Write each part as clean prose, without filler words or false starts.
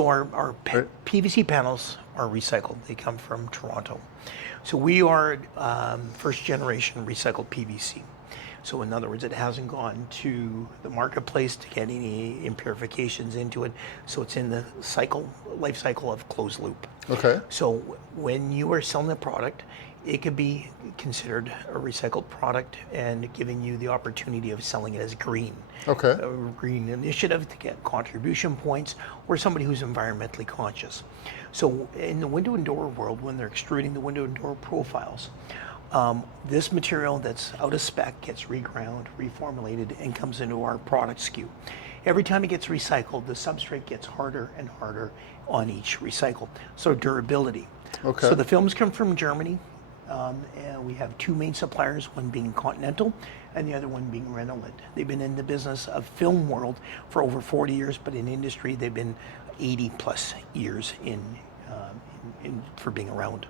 Right. PVC panels are recycled. They come from Toronto. So we are first generation recycled PVC. So in other words, it hasn't gone to the marketplace to get any impurifications into it. So it's in the life cycle of closed loop. Okay. So when you are selling a product, it could be considered a recycled product and giving you the opportunity of selling it as green. Okay. A green initiative to get contribution points, or somebody who's environmentally conscious. So in the window and door world, when they're extruding the window and door profiles, this material that's out of spec gets reground, reformulated, and comes into our product SKU. Every time it gets recycled, the substrate gets harder and harder on each recycle. So durability. Okay. So the films come from Germany. And we have two main suppliers, one being Continental and the other one being Renovation. They've been in the business of film world for over 40 years, but in industry they've been 80 plus years for being around.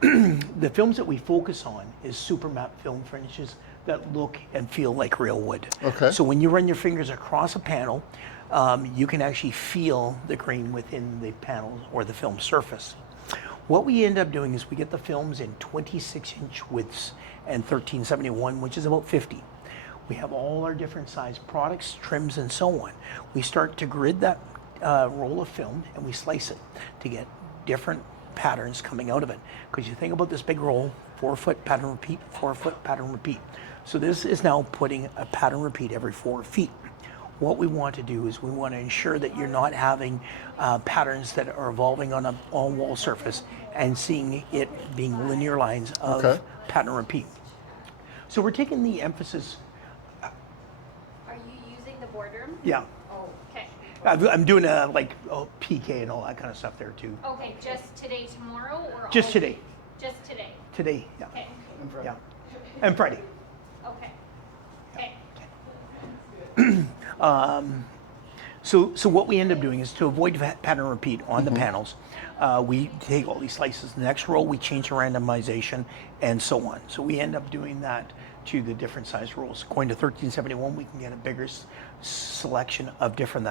The films that we focus on is super matte film finishes that look and feel like real wood. Okay. So when you run your fingers across a panel, you can actually feel the grain within the panel or the film surface. What we end up doing is we get the films in 26-inch widths and 1371, which is about 50. We have all our different size products, trims, and so on. We start to grid that roll of film and we slice it to get different patterns coming out of it. Because you think about this big roll, 4-foot pattern repeat, 4-foot pattern repeat. So this is now putting a pattern repeat every 4 feet. What we want to do is we want to ensure that you're not having patterns that are evolving on an all-wall surface and seeing it being linear lines of pattern repeat. So we're taking the emphasis. Are you using the boardroom? Yeah. Oh, okay. I'm doing PK and all that kind of stuff there too. Okay, just today, tomorrow, or Just all today. week? Just today. Today, yeah. Okay. Yeah. And Friday. Okay. Okay. So what we end up doing is to avoid pattern repeat on the panels, we take all these slices. The next roll, we change the randomization and so on. So we end up doing that to the different size rolls. Going to 1371, we can get a bigger selection of different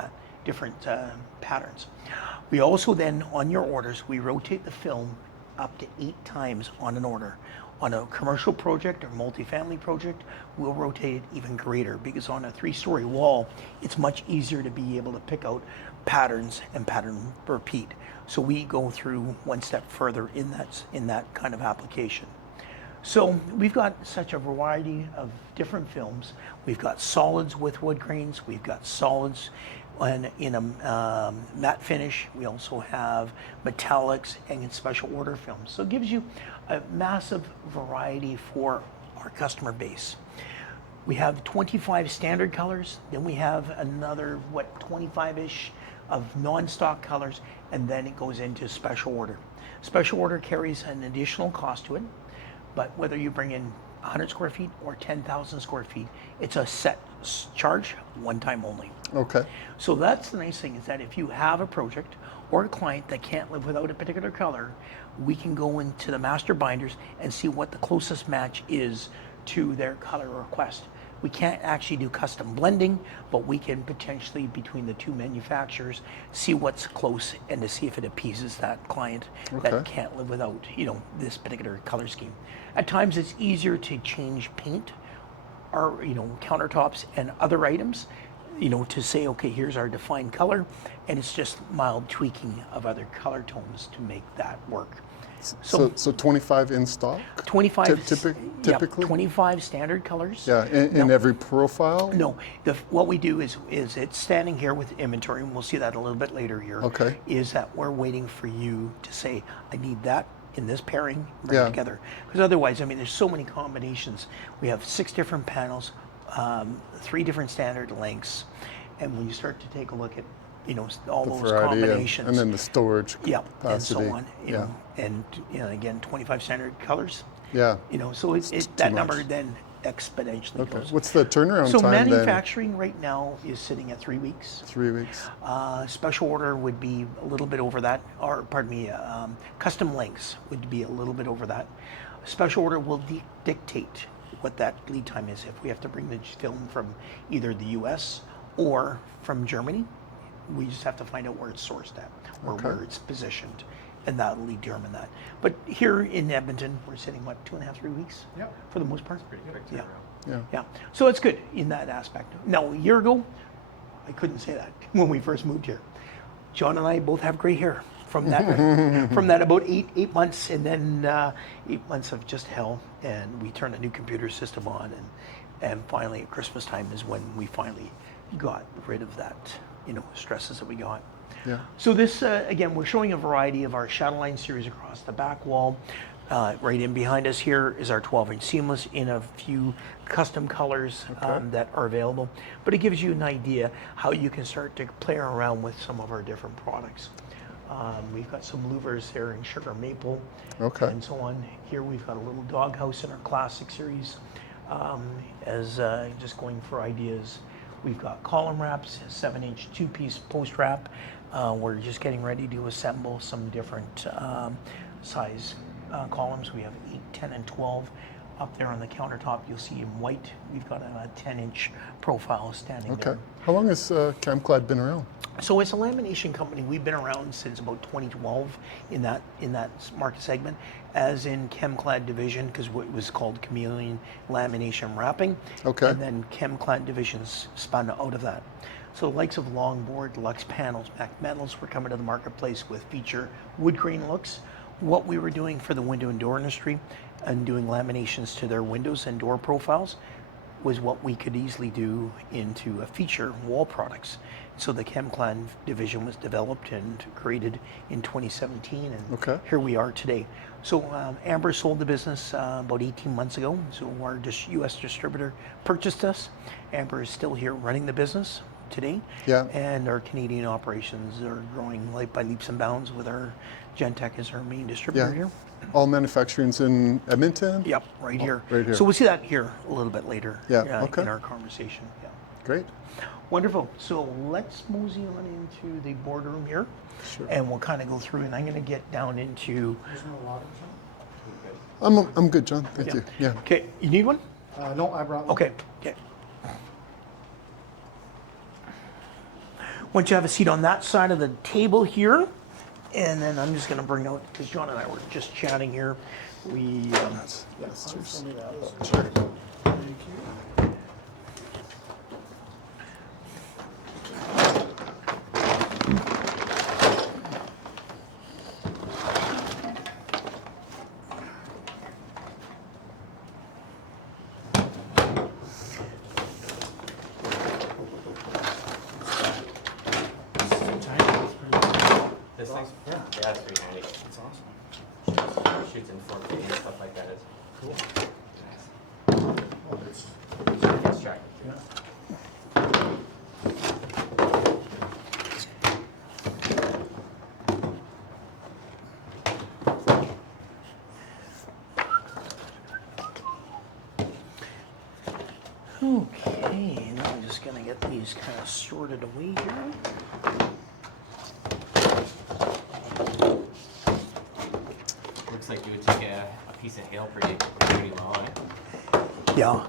patterns. We also then, on your orders, we rotate the film up to 8 times on an order. On a commercial project or multifamily project, we'll rotate it even greater because on a 3-story wall, it's much easier to be able to pick out patterns and pattern repeat. So we go through one step further in that kind of application. So we've got such a variety of different films. We've got solids with wood grains. We've got solids in a matte finish. We also have metallics and special order films. So it gives you a massive variety for our customer base. We have 25 standard colors, then we have another 25-ish of non-stock colors, and then it goes into special order. Special order carries an additional cost to it, but whether you bring in 100 square feet or 10,000 square feet, it's a set charge, one time only. Okay. So that's the nice thing, is that if you have a project or a client that can't live without a particular color, we can go into the master binders and see what the closest match is to their color request. We can't actually do custom blending, but we can potentially, between the two manufacturers, see what's close and to see if it appeases that client that can't live without, this particular color scheme. At times it's easier to change paint or, countertops and other items, to say, okay, here's our defined color, and it's just mild tweaking of other color tones to make that work. So 25 in stock? 25 typically? 25 standard colors. Yeah, in every profile? No, what we do is it's standing here with inventory, and we'll see that a little bit later here. Okay. Is that we're waiting for you to say, I need that in this pairing, bring it together. Because otherwise, there's so many combinations. We have 6 different panels, 3 different standard lengths, and when you start to take a look at all those combinations, and then the storage capacity, and so on, and again 25 standard colors, so that number then exponentially goes. What's the turnaround so time manufacturing then? right now is sitting at 3 weeks. 3 weeks. Special order would be a little bit over that, or pardon me, custom lengths would be a little bit over that. Special order will dictate what that lead time is. If we have to bring the film from either the US or from Germany, We just have to find out where it's sourced at or Okay. where it's positioned, and that'll determine that. But here in Edmonton, we're sitting, what, 2.5, 3 weeks? Yep. For the most part? Pretty quick Yeah. turnaround. Yeah. Yeah, so it's good in that aspect. Now, a year ago, I couldn't say that when we first moved here. John and I both have gray hair from that, from that about eight months, and then 8 months of just hell. And we turned a new computer system on, and finally at Christmas time is when we finally got rid of that, stresses that we got. Yeah. So this, again, we're showing a variety of our shadow line series across the back wall. Right in behind us here is our 12-inch seamless in a few custom colors that are available. But it gives you an idea how you can start to play around with some of our different products. We've got some louvers here in sugar maple Okay. and so on. Here we've got a little doghouse in our classic series. As just going for ideas, we've got column wraps, 7-inch 2-piece post wrap. We're just getting ready to assemble some different size columns. We have 8, 10, and 12 up there on the countertop. You'll see in white. We've got a 10-inch profile standing Okay. there. How long has Chemclad been around? So it's a lamination company. We've been around since about 2012 in that market segment, as in Chemclad division, because it was called Chameleon Lamination Wrapping. Okay. And then Chemclad divisions spun out of that. So the likes of Longboard, Lux Panels, Mac Metals were coming to the marketplace with feature wood grain looks. What we were doing for the window and door industry and doing laminations to their windows and door profiles was what we could easily do into a feature wall products. So the Chemclad division was developed and created in 2017, and Okay. here we are today. So Amber sold the business about 18 months ago. So our U.S. distributor purchased us. Amber is still here running the business today. Yeah. And our Canadian operations are growing by leaps and bounds with our Gentech as our main distributor Yeah. here. All manufacturing's in Edmonton? Yep, right here. right here. So we'll see that here a little bit later Yeah, okay. in our conversation. Yeah. Great. Wonderful. So let's mosey on into the boardroom here. Sure. And we'll kind of go through, and I'm going to get down into. There's no water, John? I'm good, John. Thank you. Yeah. Okay, you need one? No, I brought one. Okay. Okay. Once you have a seat on that side of the table here, and then I'm just going to bring out, because John and I were just chatting here. We. Yes, cheers. Send me that. Sure. Thank you. This thing's Yeah. it's pretty handy. That's awesome. Shoots in 4K and stuff like that. It's Cool. nice. Oh, it's, It's tracked. yeah. Okay, now I'm just going to get these kind of sorted away here. Looks like you would take a piece of hail pretty low on it. Yeah.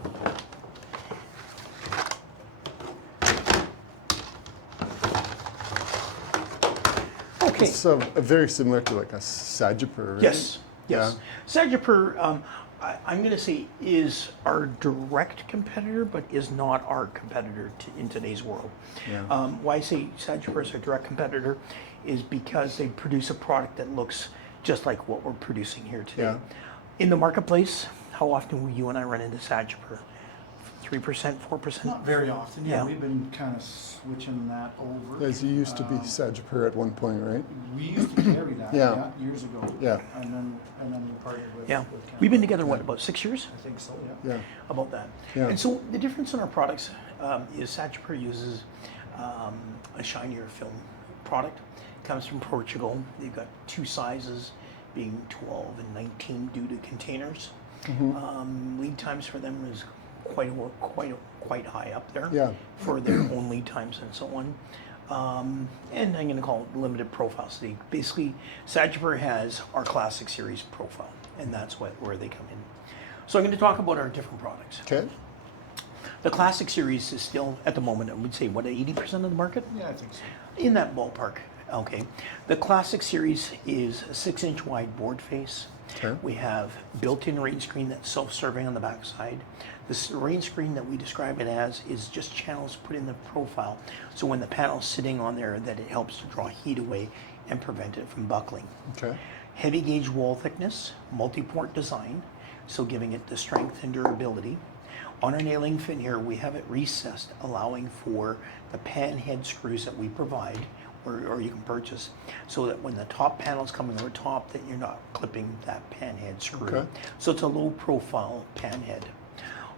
Okay. It's very similar to like a Sagiper, right? Yes. Yes. Yeah. Sagiper, I'm going to say, is our direct competitor, but is not our competitor in today's world. Yeah. Why I say Sagiper is our direct competitor is because they produce a product that looks just like what we're producing here today. Yeah. In the marketplace, how often will you and I run into Sagiper? 3%, 4%? Not very often. Yeah, Yeah. we've been kind of switching that over. As you used to be Sagiper at one point, right? We used to carry that, Yeah. years ago. Yeah. And then we partnered with. Yeah. with We've been Canada. together, what, about 6 years? I think so. Yeah. Yeah. About that. Yeah. And so the difference in our products is Sagiper uses a shinier film product. Comes from Portugal. They've got 2 sizes, being 12 and 19 due to containers. Lead times for them is quite high up there. Yeah. For their own lead times and so on. And I'm going to call it limited profile. So they basically, Sagiper has our classic series profile, and that's where they come in. So I'm going to talk about our different products. Okay. The classic series is still, at the moment, I would say, what, 80% of the market? Yeah, I think so. In that ballpark, okay. The Classic Series is a 6-inch wide board face. Okay. We have built-in rain screen that's self-serving on the backside. This rain screen that we describe it as is just channels put in the profile. So when the panel's sitting on there, that it helps to draw heat away and prevent it from buckling. Okay. Heavy gauge wall thickness, multi-port design, so giving it the strength and durability. On our nailing fin here, we have it recessed, allowing for the pan head screws that we provide, or you can purchase, so that when the top panel's coming over top, that you're not clipping that pan head screw. Okay. So it's a low profile pan head.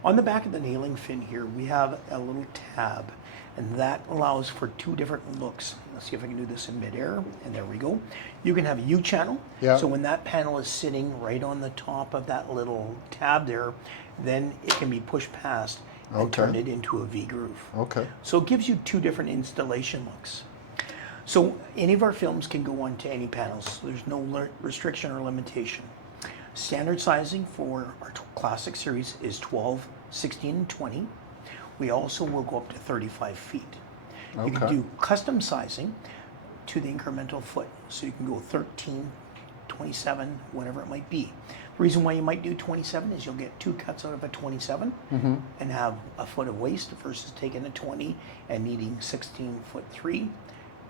On the back of the nailing fin here, we have a little tab, and that allows for two different looks. Let's see if I can do this in midair, and there we go. You can have a U channel, Yeah. so when that panel is sitting right on the top of that little tab there, then it can be pushed past and Okay. turn it into a V groove. Okay. So it gives you two different installation looks. So any of our films can go onto any panels. There's no restriction or limitation. Standard sizing for our Classic Series is 12, 16, and 20. We also will go up to 35 feet. You can Okay. do custom sizing to the incremental foot. So you can go 13, 27, whatever it might be. The reason why you might do 27 is you'll get two cuts out of a 27 and have a foot of waste versus taking a 20 and needing 16 foot 3.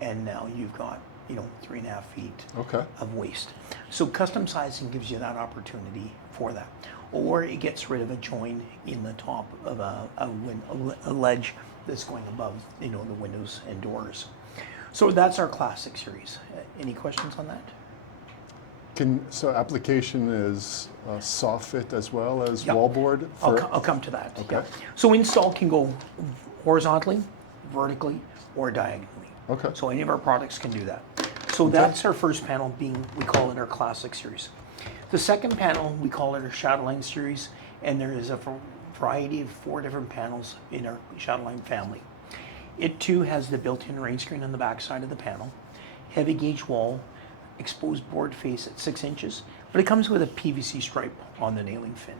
And now you've got, 3.5 feet Okay. of waste. So custom sizing gives you that opportunity for that. Or it gets rid of a join in the top of a ledge that's going above, the windows and doors. So that's our Classic Series. Any questions on that? So application is soft fit as well as Yep. wallboard? I'll come to that. Okay. Yeah. So install can go horizontally, vertically, or diagonally. Okay. So any of our products can do that. So that's our first panel we call it our Classic Series. The second panel, we call it our Shadowline Series, and there is a variety of 4 different panels in our Shadowline family. It too has the built-in rain screen on the back side of the panel, heavy gauge wall, exposed board face at 6 inches, but it comes with a PVC stripe on the nailing fin.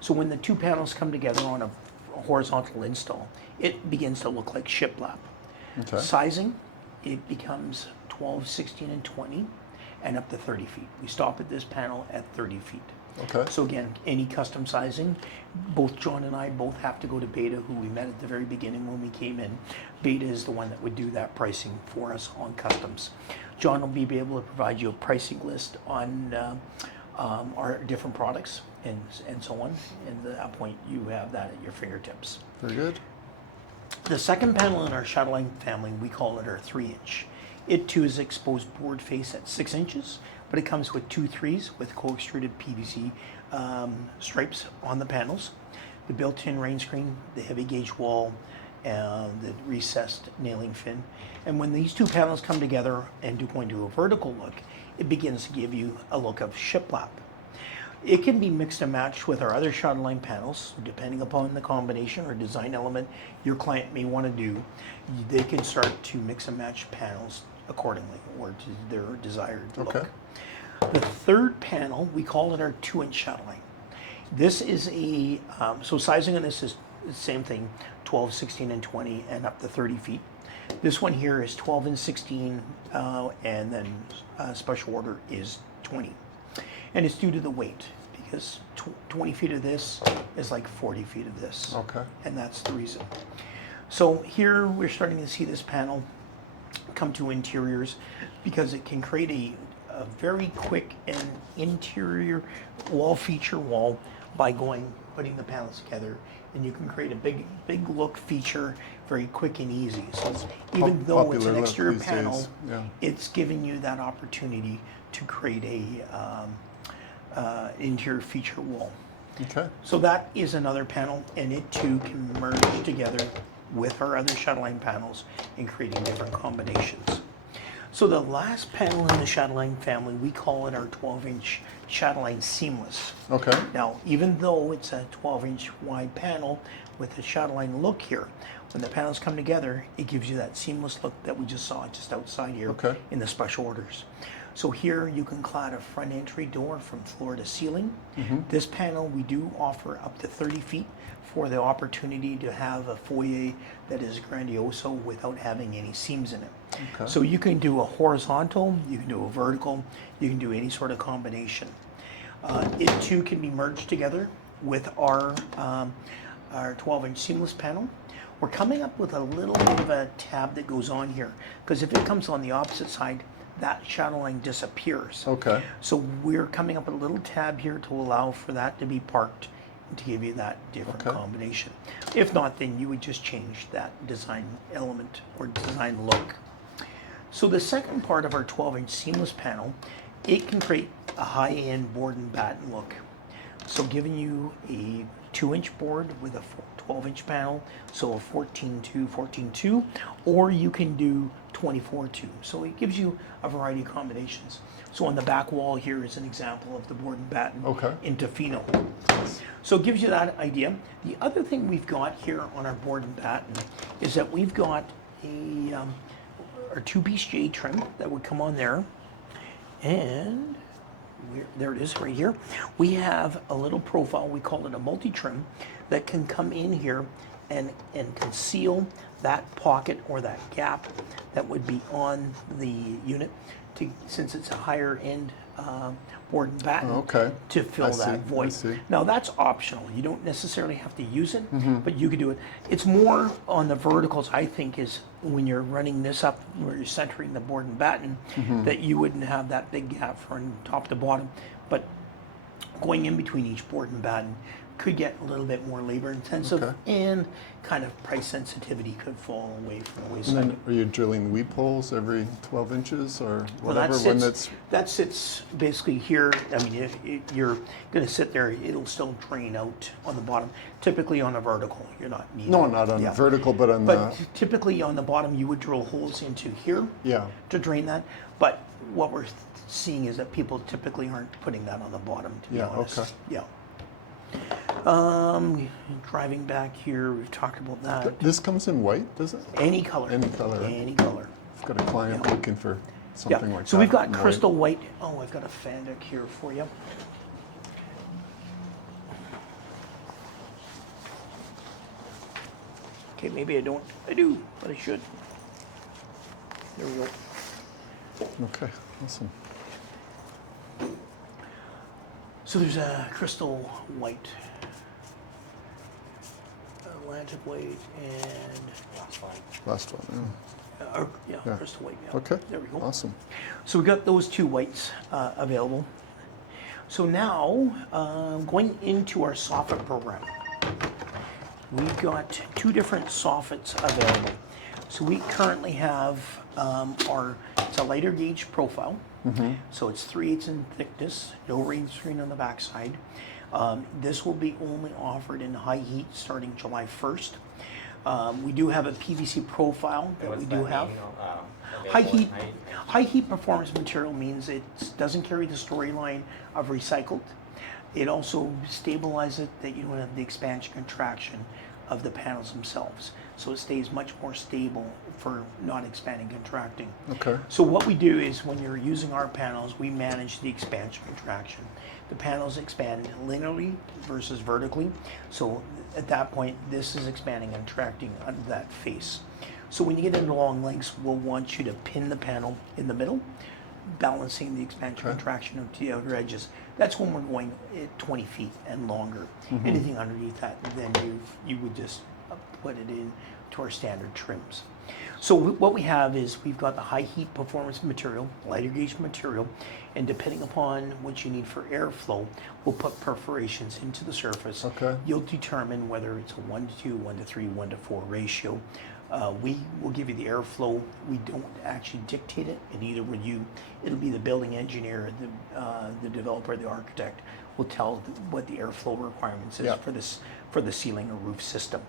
So when the two panels come together on a horizontal install, it begins to look like shiplap. Okay. Sizing, it becomes 12, 16, and 20, and up to 30 feet. We stop at this panel at 30 feet. Okay. So again, any custom sizing, both John and I both have to go to Beta, who we met at the very beginning when we came in. Beta is the one that would do that pricing for us on customs. John will be able to provide you a pricing list on our different products and so on. And at that point, you have that at your fingertips. Very good. The second panel in our Shadowline family, we call it our 3-inch. It too is exposed board face at 6 inches, but it comes with 2 3s with co-extruded PVC stripes on the panels, the built-in rain screen, the heavy gauge wall, the recessed nailing fin. And when these two panels come together and do go into a vertical look, it begins to give you a look of shiplap. It can be mixed and matched with our other Shadowline panels, depending upon the combination or design element your client may want to do. They can start to mix and match panels accordingly or to their desired look. Okay. The third panel, we call it our 2-inch Shadowline. This is so sizing on this is the same thing, 12, 16, and 20, and up to 30 feet. This one here is 12 and 16, and then special order is 20. And it's due to the weight, because 20 feet of this is like 40 feet of this. Okay. And that's the reason. So here we're starting to see this panel come to interiors because it can create a very quick and interior wall feature wall by putting the panels together, and you can create a big look feature very quick and easy. So even though it's Popular an look exterior these panel, days, yeah. it's giving you that opportunity to create a interior feature wall. Okay. So that is another panel, and it too can merge together with our other Shadowline panels in creating different combinations. So the last panel in the Shadowline family, we call it our 12-inch Shadowline Seamless. Okay. Now, even though it's a 12-inch wide panel with a Shadowline look here, when the panels come together, it gives you that seamless look that we just saw just outside here Okay. in the special orders. So here you can clad a front entry door from floor to ceiling. This panel we do offer up to 30 feet for the opportunity to have a foyer that is grandioso without having any seams in it. Okay. So you can do a horizontal, you can do a vertical, you can do any sort of combination. It too can be merged together with our 12-inch seamless panel. We're coming up with a little bit of a tab that goes on here, because if it comes on the opposite side, that shadow line disappears. Okay. So we're coming up with a little tab here to allow for that to be parked and to give you that different Okay. combination. If not, then you would just change that design element or design look. So the second part of our 12-inch seamless panel, it can create a high-end board and batten look. So giving you a 2-inch board with a 12-inch panel, so a 14.2, 14.2, or you can do 24.2. So it gives you a variety of combinations. So on the back wall here is an example of the board and batten Okay. in Tofino. So it gives you that idea. The other thing we've got here on our board and batten is that we've got our 2-piece J trim that would come on there, and there it is right here. We have a little profile, we call it a multi-trim, that can come in here and conceal that pocket or that gap that would be on the unit, since it's a higher end board and batten, Okay. to fill I see, that I void. see. Now that's optional. You don't necessarily have to use it, but you could do it. It's more on the verticals, I think, is when you're running this up, where you're centering the board and batten, that you wouldn't have that big gap from top to bottom. But going in between each board and batten could get a little bit more labor intensive, Okay. and kind of price sensitivity could fall away from the And wayside. then are you drilling weep holes every 12 inches or Well, whatever that sits basically here. I mean, if you're going to sit there, it'll still drain out on the bottom. Typically on a vertical, you're not needing. No, not on Yeah. vertical, but on But the, typically on the bottom, you would drill holes into here yeah. to drain that. But what we're seeing is that people typically aren't putting that on the bottom, to be Yeah, honest. okay. Yeah. Driving back here, we've talked about that. This comes in white, does it? Any color. Any color, right? Any color. I've got a client Yeah. looking for something Yeah. like that. So we've got in white. crystal white. Oh, I've got a Fandic here for you. Okay, maybe I don't. I do, but I should. There we go. Okay, awesome. So there's a crystal white, Atlantic white, and Last one, yeah, Yeah. crystal white. yeah. Yeah. Okay, There we go. awesome. So we got those two whites available. So now, going into our soffit program, we've got two different soffits available. So we currently have it's a lighter gauge profile. So it's 3/8 in thickness, no rain screen on the backside. This will be only offered in high heat starting July 1st. We do have a PVC profile that we do have. High heat performance material means it doesn't carry the storyline of recycled. It also stabilizes it that you don't have the expansion contraction of the panels themselves. So it stays much more stable for not expanding, contracting. Okay, So what we do is when you're using our panels, we manage the expansion contraction. The panels expand linearly versus vertically. So at that point, this is expanding and contracting under that face. So when you get into long lengths, we'll want you to pin the panel in the middle, balancing the expansion Okay. contraction of the outer edges. That's when we're going at 20 feet and longer. Anything underneath that, then you would just put it in to our standard trims. So what we have is we've got the high heat performance material, lighter gauge material, and depending upon what you need for airflow, we'll put perforations into the surface. Okay. You'll determine whether it's a 1:2, 1:3, 1:4 ratio. We will give you the airflow. We don't actually dictate it, and either would you. It'll be the building engineer, the developer, the architect will tell what the airflow requirements is Yeah. for the ceiling or roof system.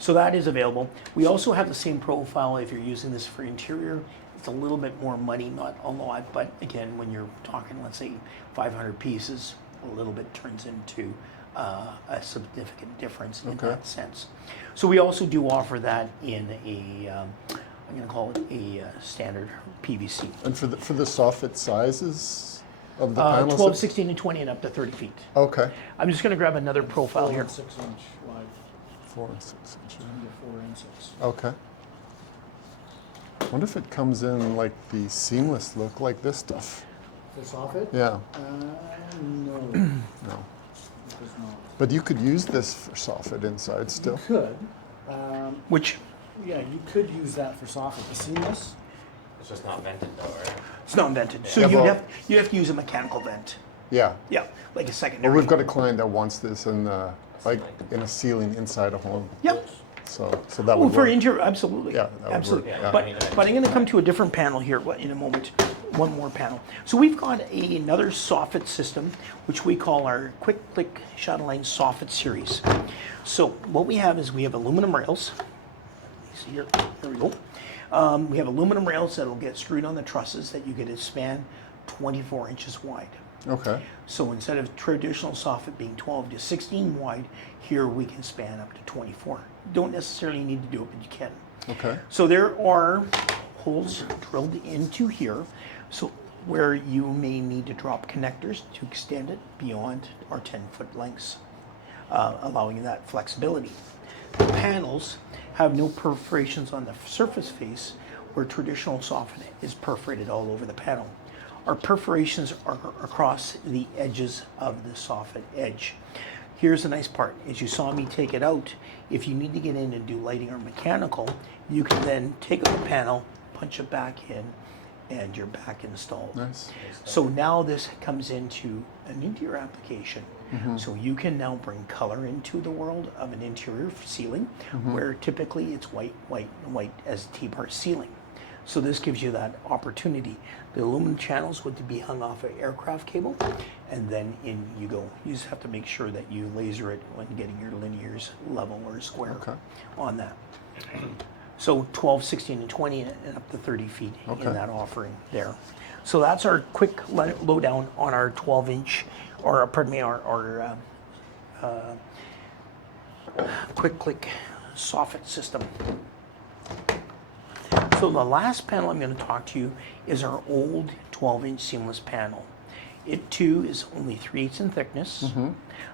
So that is available. We also have the same profile if you're using this for interior. It's a little bit more money, not a lot, but again, when you're talking, let's say 500 pieces, a little bit turns into a significant difference in Okay. that sense. So we also do offer that in I'm going to call it a standard PVC. and for the soffit sizes of the panels? 12, 16, and 20, and up to 30 feet. Okay, I'm just going to grab another profile 4 here. and 6 inch wide, 4 and 6 inches. under 4 and 6. Okay, wonder if it comes in like the seamless look, like this stuff. The soffit? Yeah, No, it no. does not. But you could use this for soffit inside still. You could. Which, Yeah, you could use that for soffit. The seamless? It's just not vented though, right? it's not vented. So Yeah, you'd have to use a mechanical vent. Yeah. Yeah, like a secondary. Well, we've got a client that wants this in like in a ceiling inside a home. Yep. So that Oh, would for work. interior, absolutely. Yeah, that would absolutely. work, yeah. But I'm going to come to a different panel here in a moment. One more panel. So we've got another soffit system, which we call our Quick Click Shadowline Soffit series. So what we have is we have aluminum rails. See here, there we go. We have aluminum rails that'll get screwed on the trusses that you get a span 24 inches wide. Okay. So instead of traditional soffit being 12 to 16 wide, here we can span up to 24. Don't necessarily need to do it, but you can. Okay. So there are holes drilled into here, so where you may need to drop connectors to extend it beyond our 10-foot lengths, allowing that flexibility. The panels have no perforations on the surface face, where traditional soffit is perforated all over the panel. Our perforations are across the edges of the soffit edge. Here's the nice part, as you saw me take it out, if you need to get in and do lighting or mechanical, you can then take out the panel, punch it back in, and you're back installed. Nice. So now this comes into an interior application. So you can now bring color into the world of an interior ceiling, where typically it's white, white, and white as T-bar ceiling. So this gives you that opportunity. The aluminum channels would be hung off an aircraft cable, and then in you go. You just have to make sure that you laser it when getting your linears level or square Okay. on that. So 12, 16, and 20, and up to 30 feet Okay. in that offering there. So that's our quick lowdown on our 12-inch, or pardon me, our quick click soffit system. So the last panel I'm going to talk to you is our old 12-inch seamless panel. It too is only 3/8 in thickness,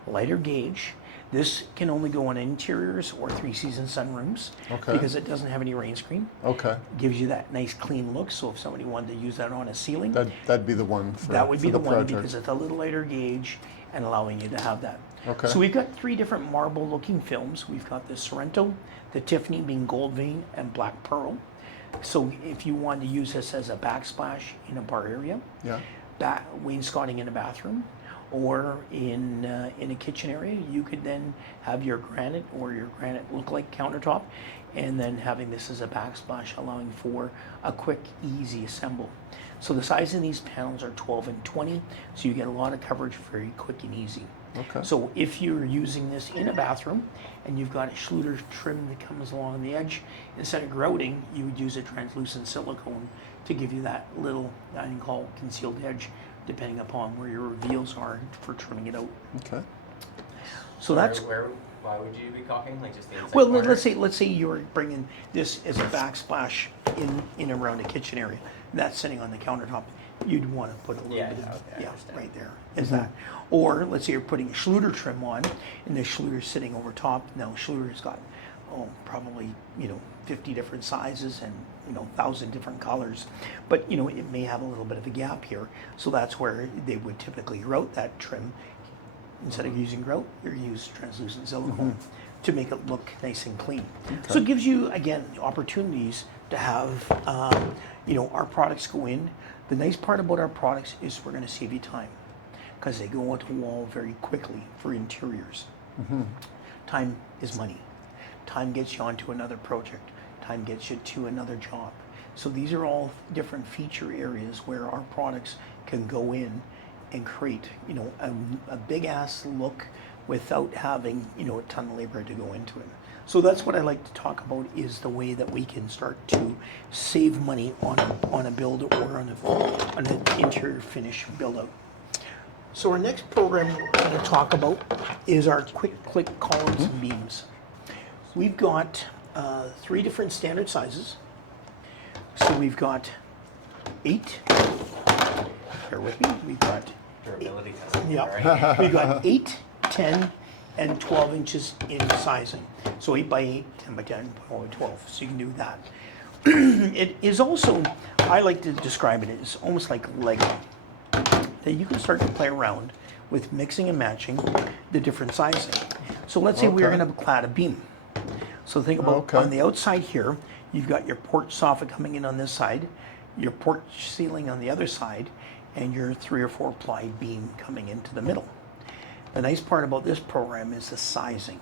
lighter gauge. This can only go on interiors or 3-season sunrooms Okay. because it doesn't have any rain screen. Okay. Gives you that nice clean look. So if somebody wanted to use that on a ceiling, That'd be the one for that would be for the one project. because it's a little lighter gauge and allowing you to have that. Okay. So we've got 3 different marble looking films. We've got the Sorrento, the Tiffany being gold vein, and black pearl. So if you want to use this as a backsplash in a bar area, Yeah. wainscoting in a bathroom, or in a kitchen area, you could then have your granite or your granite look-like countertop, and then having this as a backsplash, allowing for a quick, easy assemble. So the size of these panels are 12 and 20, so you get a lot of coverage very quick and easy. Okay. So if you're using this in a bathroom and you've got a Schluter trim that comes along the edge, instead of grouting, you would use a translucent silicone to give you that little, I can call concealed edge, depending upon where your reveals are for trimming it out. Okay. So that's, Why would you be caulking? Like just the inside well, corner? let's say you're bringing this as a backsplash in around a kitchen area, and that's sitting on the countertop. You'd want to put a little Yeah, bit yeah, of, okay, I understand. right there, is that. Or let's say you're putting a Schluter trim on, and the Schluter's sitting over top. Now Schluter's got, probably, 50 different sizes and, 1,000 different colors. But, it may have a little bit of a gap here. So that's where they would typically grout that trim. Instead of using grout, you use translucent silicone to make it look nice and clean. So it gives you, again, opportunities to have, our products go in. The nice part about our products is we're going to save you time because they go onto wall very quickly for interiors. Time is money. Time gets you onto another project. Time gets you to another job. So these are all different feature areas where our products can go in and create, a big ass look without having, a ton of labor to go into it. So that's what I like to talk about, is the way that we can start to save money on a build or on an interior finish build out. So our next program we're going to talk about is our quick click columns and beams. We've got 3 different standard sizes. So we've got 8. Bear with me. We've got Durability testing. yeah. Right? We've got 8, 10, and 12 inches in sizing. So 8 by 8, 10 by 10, or 12. So you can do that. It is also, I like to describe it as almost like Lego, that you can start to play around with mixing and matching the different sizing. So let's say we're Okay. going to clad a beam. So think about Okay. on the outside here, you've got your porch soffit coming in on this side, your porch ceiling on the other side, and your 3 or 4 ply beam coming into the middle. The nice part about this program is the sizing,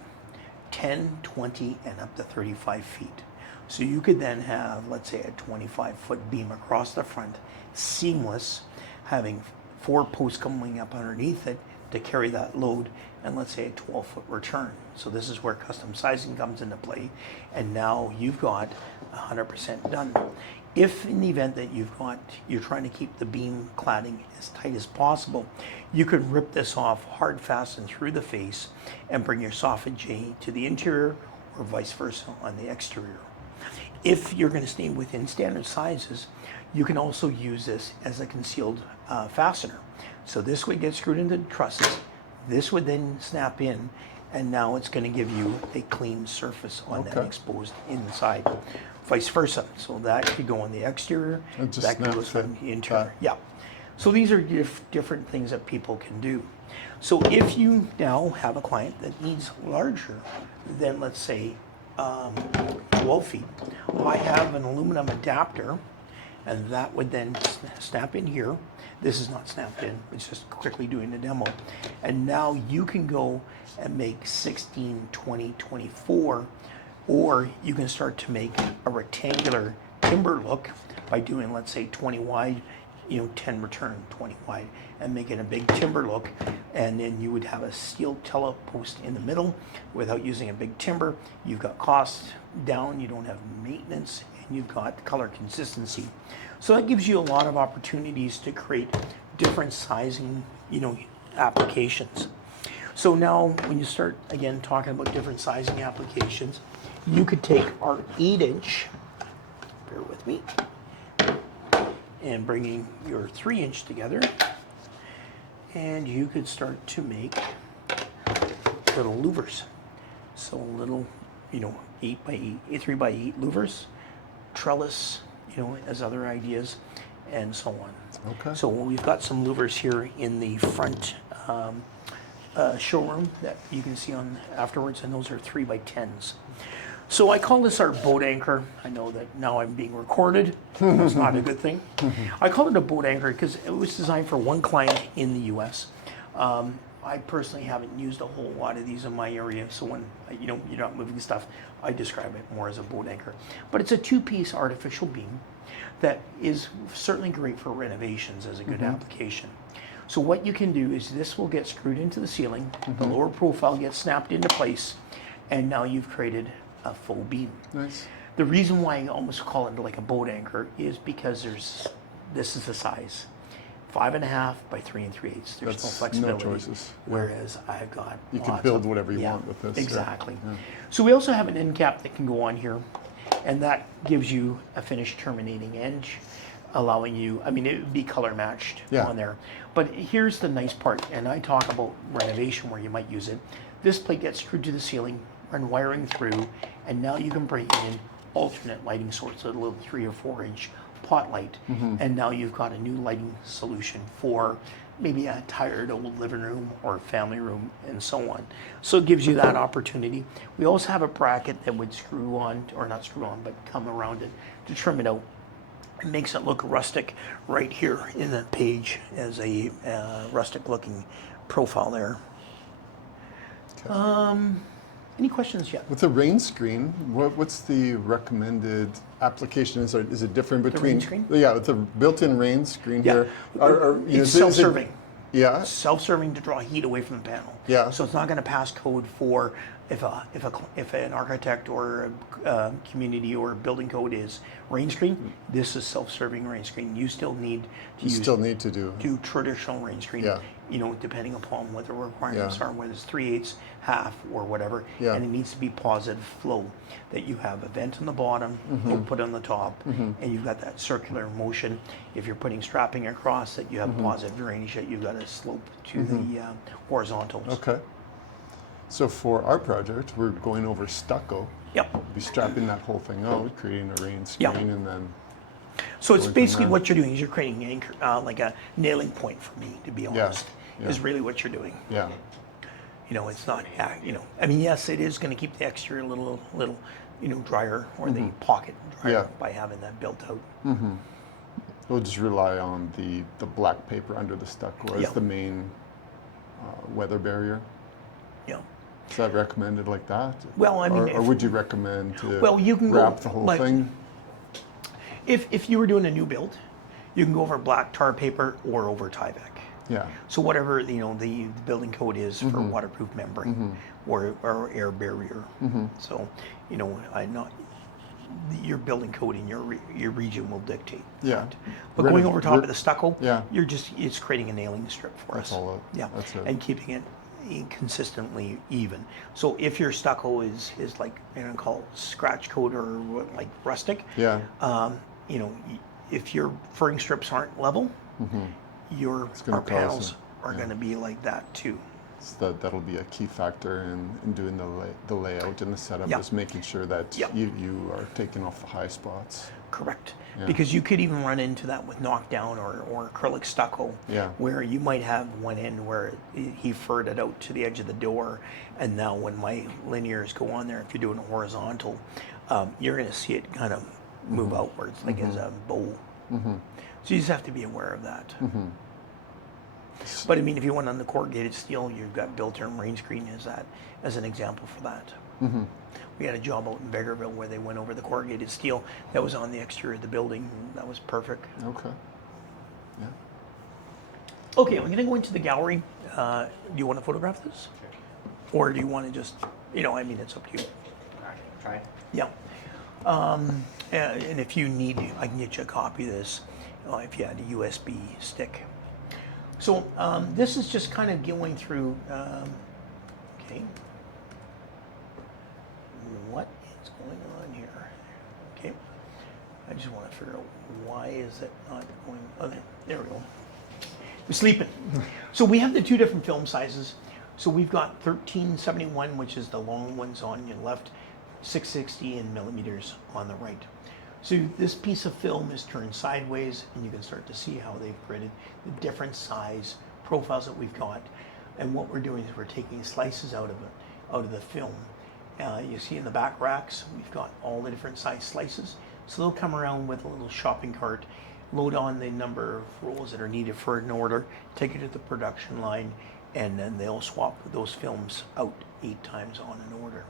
10, 20, and up to 35 feet. So you could then have, let's say, a 25-foot beam across the front, seamless, having 4 posts coming up underneath it to carry that load, and let's say a 12-foot return. So this is where custom sizing comes into play, and now you've got 100% done. If in the event that you're trying to keep the beam cladding as tight as possible, you could rip this off, hard fasten through the face, and bring your soffit J to the interior, or vice versa on the exterior. If you're going to stay within standard sizes, you can also use this as a concealed fastener. So this would get screwed into the trusses, this would then snap in, and now it's going to give you a clean surface on that Okay. exposed inside. Vice versa. So that could go on the exterior, It just that could go snaps on it the interior. back. Yeah. So these are different things that people can do. So if you now have a client that needs larger than, let's say, 12 feet, I have an aluminum adapter, and that would then snap in here. This is not snapped in, it's just quickly doing the demo. And now you can go and make 16, 20, 24, or you can start to make a rectangular timber look by doing, let's say, 20 wide, 10 return, 20 wide, and making a big timber look. And then you would have a steel telepost in the middle without using a big timber. You've got costs down, you don't have maintenance, and you've got color consistency. So that gives you a lot of opportunities to create different sizing, applications. So now when you start, again, talking about different sizing applications, you could take our 8-inch, bear with me, and bringing your 3-inch together, and you could start to make little louvers. So little, 8 by 8, 3 by 8 louvers, trellis, as other ideas, and so on. Okay. So we've got some louvers here in the front showroom that you can see on afterwards, and those are 3 by 10s. So I call this our boat anchor. I know that now I'm being recorded. That's not a good thing. I call it a boat anchor because it was designed for one client in the U.S. I personally haven't used a whole lot of these in my area, so when you're not moving stuff, I describe it more as a boat anchor. But it's a 2-piece artificial beam that is certainly great for renovations as a good application. So what you can do is this will get screwed into the ceiling, the lower profile gets snapped into place, and now you've created a faux beam. Nice. The reason why I almost call it like a boat anchor is because this is the size, 5.5 by 3 3/8. There's no That's flexibility. no choices. Whereas I've got You can lots build of- whatever you yeah, want with this, yeah. Exactly. Yeah. So we also have an end cap that can go on here, and that gives you a finished terminating edge, allowing you, it would be color matched Yeah. on there. But here's the nice part, and I talk about renovation where you might use it. This plate gets screwed to the ceiling, run wiring through, and now you can bring in alternate lighting sources, a little 3 or 4 inch pot light, and now you've got a new lighting solution for maybe a tired old living room or family room and so on. So it gives you that opportunity. We also have a bracket that would screw on, or not screw on, but come around it to trim it out. It makes it look rustic right here in that page as a rustic looking profile there. Any questions yet? With the rain screen, what's the recommended application? Is it different between? rain screen? Yeah, with the built-in rain screen Yeah. here. It's is it- self-serving. Yeah. Self-serving to draw heat away from the panel. Yeah. So it's not going to pass code for if an architect or a community or building code is rain screen. This is self-serving rain screen. You still need to You still need to do. traditional rain screen. Yeah. Depending upon what the requirements Yeah. are, whether it's 3/8, half, or whatever. Yeah. And it needs to be positive flow. That you have a vent on the bottom, Mm-hmm. output on the top, and you've got that circular motion. If you're putting strapping across, that you have Mm-hmm. positive drainage, that you've got a slope to the horizontals. Okay. So for our project, we're going over stucco. Yep. Be strapping that whole thing out, creating a rain screen, and then So it's Going from basically there. what you're doing is you're creating an anchor, like a nailing point for me, to be honest, yeah. is really what you're doing. yeah, You know, it's not, I mean, yes, it is going to keep the exterior a little, drier, or the pocket drier Yeah. by having that built out. we'll just rely on the black paper under the stucco as Yeah. the main weather barrier. Yeah. Is that recommended like that? Well, I mean, or if- would you recommend to Well, you can go, wrap the whole like- thing? If you were doing a new build, you can go over black tar paper or over Tyvek. Yeah, So whatever the building code is for waterproof membrane or air barrier. So your building code in your region will dictate Yeah. that. But going over top of the stucco, Yeah. it's creating a nailing strip for That's us. all Yeah, that's it. and keeping it consistently even. So if your stucco is like call it scratch coat or like rustic, yeah, if your furring strips aren't level, gonna our cause panels it, are yeah. going to be like that too. so that'll be a key factor in doing the layout and the setup, Yeah. is making sure that Yeah. you are taking off the high spots. Correct. Yeah. Because you could even run into that with knockdown or acrylic stucco, Yeah. where you might have one end where he furred it out to the edge of the door, and now when my linears go on there, if you're doing a horizontal, you're going to see it kind of move outwards, like as a bow. So you just have to be aware of that. But I mean, if you went on the corrugated steel, you've got built-in rain screen as an example for that. We had a job out in Vegreville where they went over the corrugated steel that was on the exterior of the building. That was perfect. Okay. Yeah. Okay, I'm going to go into the gallery. Do you want to photograph this? Or do you want to just, I mean, it's up to you. Alright, try. Yeah. And if you need, I can get you a copy of this if you had a USB stick. So this is just kind of going through, okay, what is going on here? Okay, I just want to figure out why is it not going, oh, there we go. We're sleeping. So we have the two different film sizes. So we've got 1371, which is the long ones on your left, 660 in millimeters on the right. So this piece of film is turned sideways, and you can start to see how they've created the different size profiles that we've got. And what we're doing is we're taking slices out of the film. You see in the back racks, we've got all the different size slices. So they'll come around with a little shopping cart, load on the number of rolls that are needed for an order, take it to the production line, and then they'll swap those films out 8 times on an order.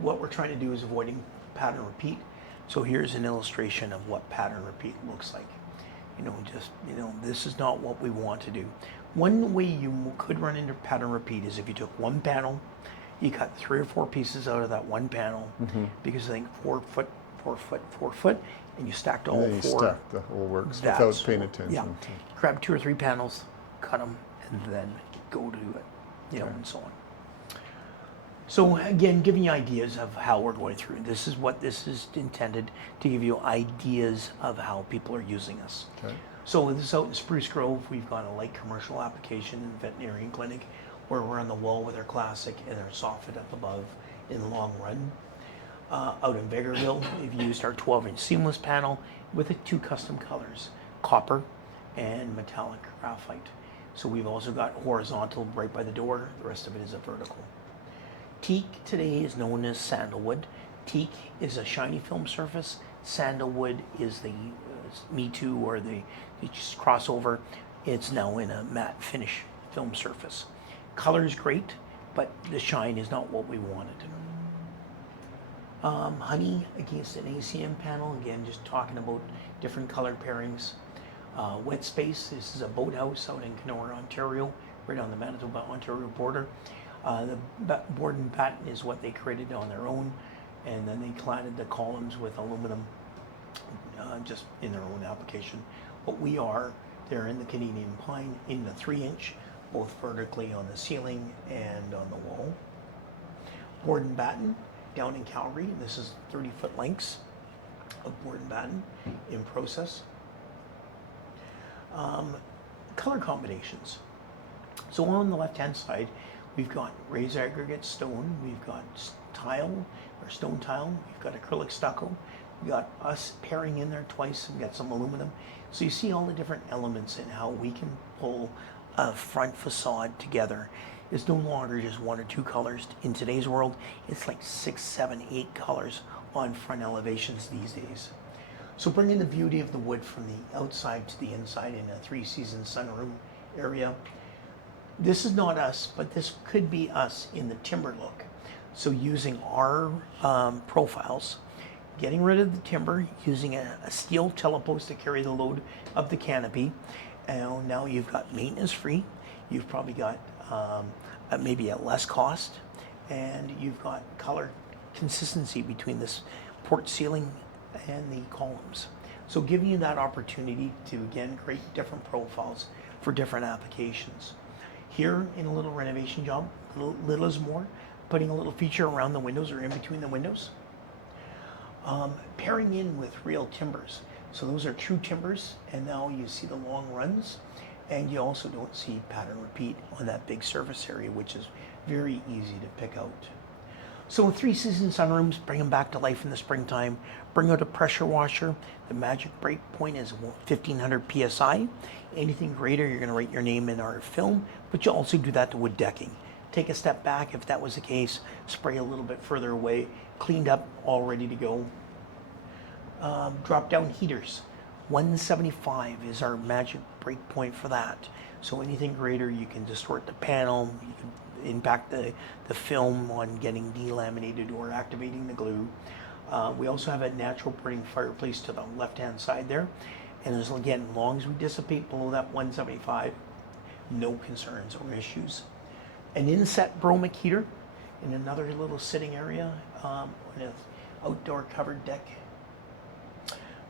What we're trying to do is avoiding pattern repeat. So here's an illustration of what pattern repeat looks like. This is not what we want to do. One way you could run into pattern repeat is if you took one panel, you cut 3 or 4 pieces out of that one panel, because I think 4 foot, 4 foot, 4 foot, and you stacked all And then you 4. stack the whole works without That's- paying attention yeah. to. Grab 2 or 3 panels, cut them, and then go to it, and so on. So again, giving you ideas of how we're going through. This is what this is intended to give you ideas of how people are using us. Okay. So this is out in Spruce Grove. We've got a light commercial application in veterinarian clinic where we're on the wall with our classic and our soffit up above in the long run. Out in Vegreville, we've used our 12-inch seamless panel with the 2 custom colors, copper and metallic graphite. So we've also got horizontal right by the door. The rest of it is a vertical. Teak today is known as sandalwood. Teak is a shiny film surface. Sandalwood is the Me Too or the just crossover. It's now in a matte finish film surface. Color is great, but the shine is not what we wanted. Honey against an ACM panel. Again, just talking about different color pairings. Wet space. This is a boathouse out in Kenora, Ontario, right on the Manitoba-Ontario border. The board and batten is what they created on their own, and then they cladded the columns with aluminum just in their own application. But they're in the Canadian pine in the 3-inch, both vertically on the ceiling and on the wall. Board and batten down in Calgary. This is 30-foot lengths of board and batten in process. Color combinations. So on the left-hand side, we've got raised aggregate stone, we've got tile or stone tile. We've got acrylic stucco. We got us pairing in there twice, and we got some aluminum. So you see all the different elements in how we can pull a front facade together. It's no longer just one or two colors. In today's world, it's like 6, 7, 8 colors on front elevations these days. So bringing the beauty of the wood from the outside to the inside in a 3-season sunroom area. This is not us, but this could be us in the timber look. So using our profiles, getting rid of the timber, using a steel telepost to carry the load of the canopy. And now you've got maintenance free. You've probably got maybe at less cost, and you've got color consistency between this port ceiling and the columns. So giving you that opportunity to again create different profiles for different applications. Here in a little renovation job, little is more, putting a little feature around the windows or in between the windows. Pairing in with real timbers. So those are true timbers, and now you see the long runs, and you also don't see pattern repeat on that big surface area, which is very easy to pick out. So 3-season sunrooms, bring them back to life in the springtime. Bring out a pressure washer. The magic break point is 1500 PSI. Anything greater, you're gonna write your name in our film, but you also do that to wood decking. Take a step back if that was the case, spray a little bit further away, cleaned up, all ready to go. Drop down heaters. 175 is our magic break point for that. So anything greater, you can distort the panel, you can impact the film on getting delaminated or activating the glue. We also have a natural burning fireplace to the left-hand side there. And as again, as long as we dissipate below that 175, no concerns or issues. An inset bromic heater in another little sitting area, on an outdoor covered deck.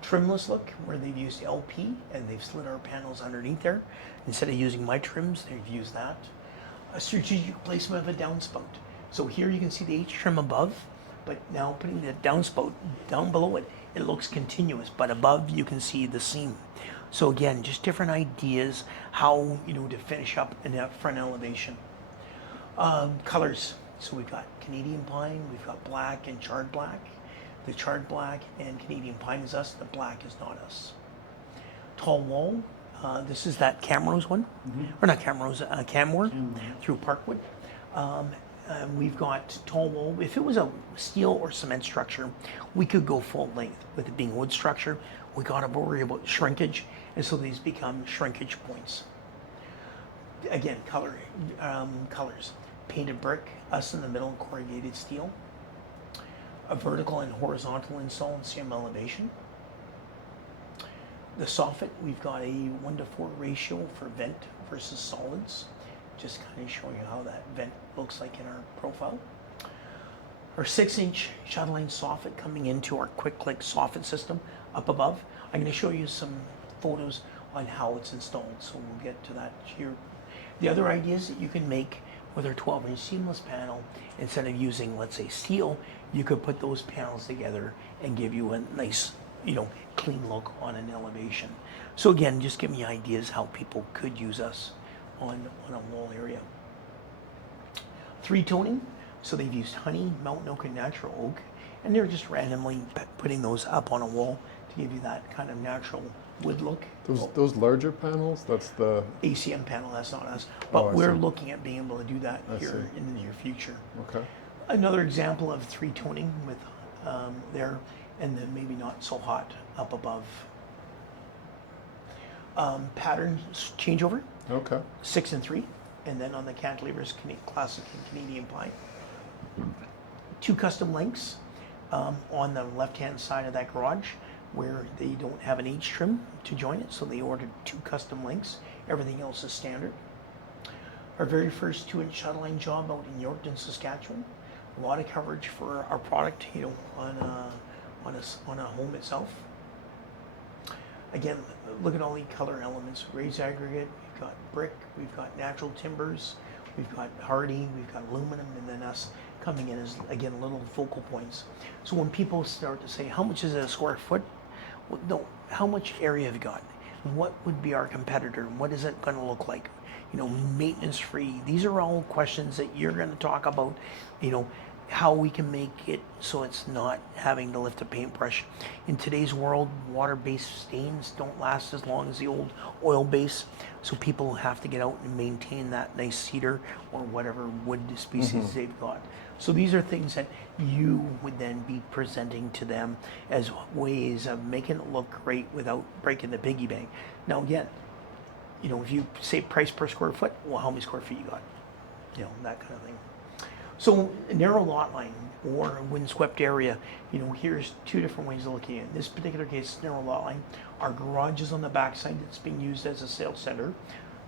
Trimless look, where they've used LP and they've slid our panels underneath there. Instead of using my trims, they've used that. A strategic placement of a downspout. So here you can see the H-trim above, but now putting the downspout down below it, it looks continuous, but above you can see the seam. So again, just different ideas how, to finish up in that front elevation. Colors. So we've got Canadian pine, we've got black and charred black. The charred black and Canadian pine is us, the black is not us. Tall wall, this is that Camrose one, or not Camrose, Camware through Parkwood. We've got tall wall. If it was a steel or cement structure, we could go full length. With it being a wood structure, we gotta worry about shrinkage, and so these become shrinkage points. Again, colors. Painted brick, us in the middle, corrugated steel. A vertical and horizontal install in same elevation. The soffit, we've got a 1:4 ratio for vent versus solids. Just kind of showing you how that vent looks like in our profile. Our 6-inch shadowline soffit coming into our quick click soffit system up above. I'm going to show you some photos on how it's installed, so we'll get to that here. The other ideas that you can make with our 12-inch seamless panel, instead of using, let's say, steel, you could put those panels together and give you a nice, clean look on an elevation. So again, just give me ideas how people could use us on a wall area. 3-toning, so they've used honey, mountain oak, and natural oak, and they're just randomly putting those up on a wall to give you that kind of natural wood look. Those larger panels, that's the ACM panel, that's not us, but I we're see. looking at being able to do that I here see. in the near future. okay. Another example of 3-toning with there, and then maybe not so hot up above. Pattern changeover, Okay. 6 and 3, and then on the cantilevers, classic and Canadian pine. 2 custom links on the left-hand side of that garage, where they don't have an H-trim to join it, so they ordered 2 custom links. Everything else is standard. Our very first 2-inch shadowline job out in Yorkton, Saskatchewan. A lot of coverage for our product, on a home itself. Again, look at all the color elements. Raised aggregate, we've got brick, we've got natural timbers, we've got hardy, we've got aluminum, and then us coming in as, again, little focal points. So when people start to say, how much is it a square foot? Well, no, how much area have you got? What would be our competitor? What is it going to look like? Maintenance free. These are all questions that you're going to talk about, how we can make it so it's not having to lift a paintbrush. In today's world, water-based stains don't last as long as the old oil-based, so people have to get out and maintain that nice cedar or whatever wood species they've got. So these are things that you would then be presenting to them as ways of making it look great without breaking the piggy bank. Now again, you know, if you say price per square foot, well, how many square feet you got? You know, that kind of thing. So a narrow lot line or a windswept area, you know, here's two different ways of looking at it. In this particular case, narrow lot line, our garage is on the backside that's being used as a sales center,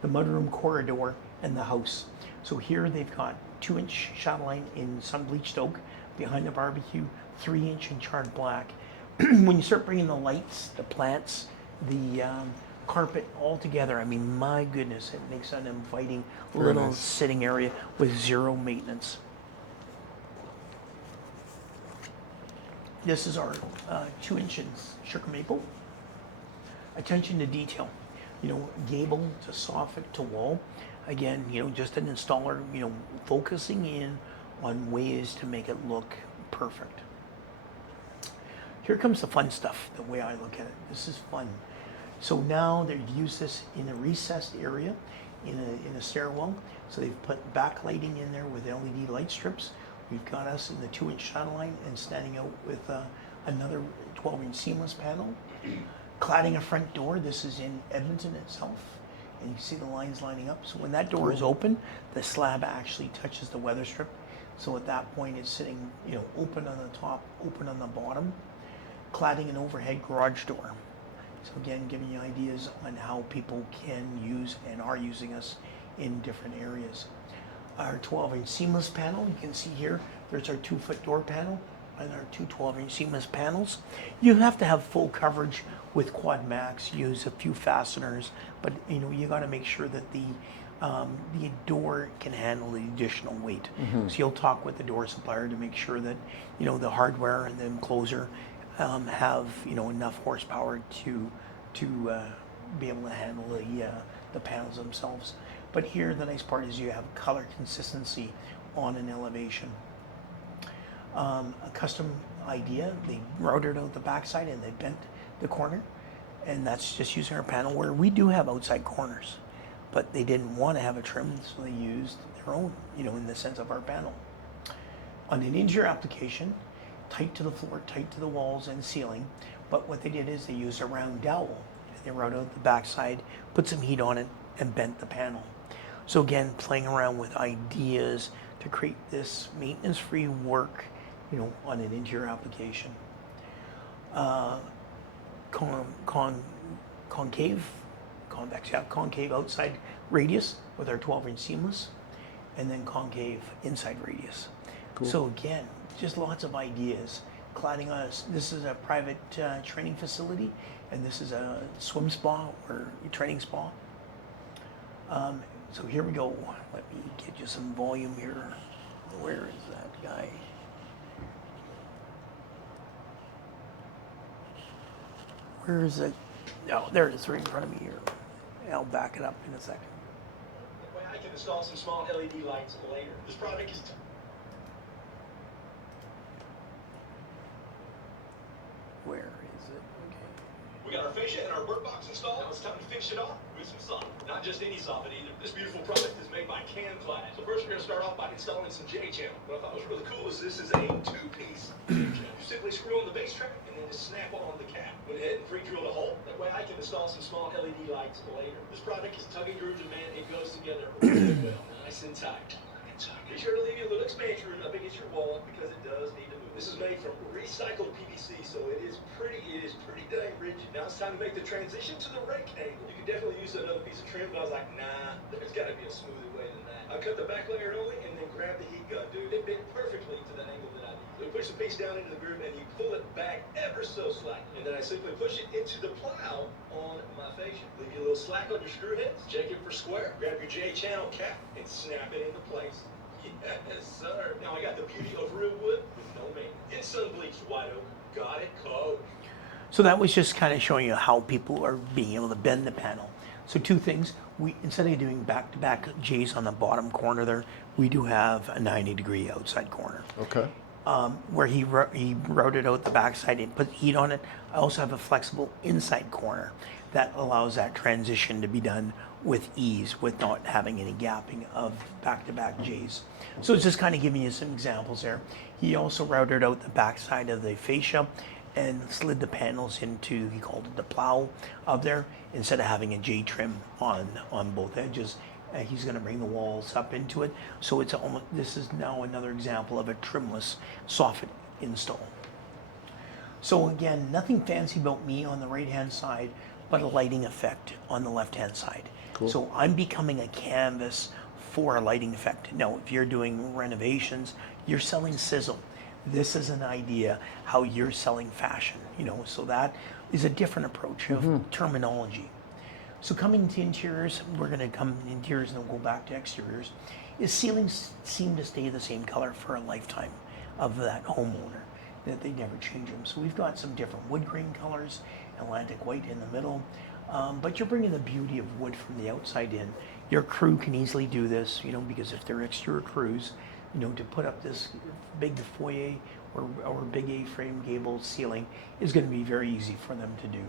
the mudroom corridor, and the house. So here they've got 2-inch shadow line in sun bleached oak, behind the barbecue, 3-inch in charred black. When you start bringing the lights, the plants, the carpet all together, I mean, my goodness, it makes an inviting Very little nice. sitting area with zero maintenance. This is our 2-inch sugar maple. Attention to detail, you know, gable to soffit to wall. Again, you know, just an installer, you know, focusing in on ways to make it look perfect. Here comes the fun stuff, the way I look at it. This is fun. So now they've used this in a recessed area in a stairwell. So they've put backlighting in there with LED light strips. We've got us in the 2-inch shadow line and standing out with another 12-inch seamless panel. Cladding a front door. This is in Edmonton itself. And you can see the lines lining up. So when that door is open, the slab actually touches the weather strip. So at that point it's sitting, you know, open on the top, open on the bottom. Cladding an overhead garage door. So again, giving you ideas on how people can use and are using us in different areas. Our 12-inch seamless panel, you can see here, there's our 2-foot door panel and our two 12-inch seamless panels. You have to have full coverage with Quad Max, use a few fasteners, but you know, you gotta make sure that the door can handle the additional weight. So you'll talk with the door supplier to make sure that, you know, the hardware and the enclosure have, you know, enough horsepower to be able to handle the panels themselves. But here the nice part is you have color consistency on an elevation. A custom idea, they routed out the backside and they bent the corner, and that's just using our panel where we do have outside corners, but they didn't want to have a trim, so they used their own, you know, in the sense of our panel. On an interior application, tight to the floor, tight to the walls and ceiling, but what they did is they used a round dowel. They routed out the backside, put some heat on it, and bent the panel. So again, playing around with ideas to create this maintenance-free work, you know, on an interior application. Concave outside radius with our 12-inch seamless, and then concave inside radius. Cool. So again, just lots of ideas. Cladding us. This is a private training facility, and this is a swim spa or training spa. So here we go. Let me get you some volume here. Where is that guy? Where is it? Oh, there it is, right in front of me here. I'll back it up in a second. That way I can install some small LED lights later. This project is Where is it? Okay. We got our fascia and our bird box installed. Now it's time to finish it off with some soffit. Not just any soffit either. This beautiful product is made by Chemclad. So first we're going to start off by installing some J-channel. What I thought was really cool is this is a 2-piece J-channel. You simply screw on the base track and then just snap on the cap. Went ahead and pre-drilled a hole. That way I can install some small LED lights later. This product is tug and groove, and man, it goes together really well. Nice and tight. Be sure to leave you a little expansion room up against your wall because it does need to move. This is made from recycled PVC, so it is pretty dang rigid. Now it's time to make the transition to the rake angle. You could definitely use another piece of trim, but I was like, nah, there's got to be a smoother way than that. I cut the back layer only and then grab the heat gun, dude. It bent perfectly to the angle that I need. You push the piece down into the groove and you pull it back ever so slightly. And then I simply push it into the plow on my fascia. Leave you a little slack on your screw heads, check it for square, grab your J-channel cap and snap it into place. Yes, sir. Now I got the beauty of real wood with no maintenance. In sun bleached white oak. Got it, coach. So that was just kind of showing you how people are being able to bend the panel. So two things, we, instead of doing back-to-back J's on the bottom corner there, we do have a 90-degree outside corner. Okay. Where he routed out the backside and put heat on it. I also have a flexible inside corner that allows that transition to be done with ease, with not having any gapping of back-to-back J's. So it's just kind of giving you some examples there. He also routed out the backside of the fascia and slid the panels into, he called it the plow up there, instead of having a J trim on both edges. He's going to bring the walls up into it. So it's almost, this is now another example of a trimless soffit install. So again, nothing fancy about me on the right-hand side, but a lighting effect on the left-hand side. Cool. So I'm becoming a canvas for a lighting effect. Now, if you're doing renovations, you're selling sizzle. This is an idea how you're selling fashion, you know, so that is a different approach of terminology. So coming to interiors, we're going to come interiors and then we'll go back to exteriors. Is ceilings seem to stay the same color for a lifetime of that homeowner, that they never change them. So we've got some different wood grain colors, Atlantic white in the middle, but you're bringing the beauty of wood from the outside in. Your crew can easily do this, you know, because if they're exterior crews, you know, to put up this big foyer or big A-frame gable ceiling is going to be very easy for them to do.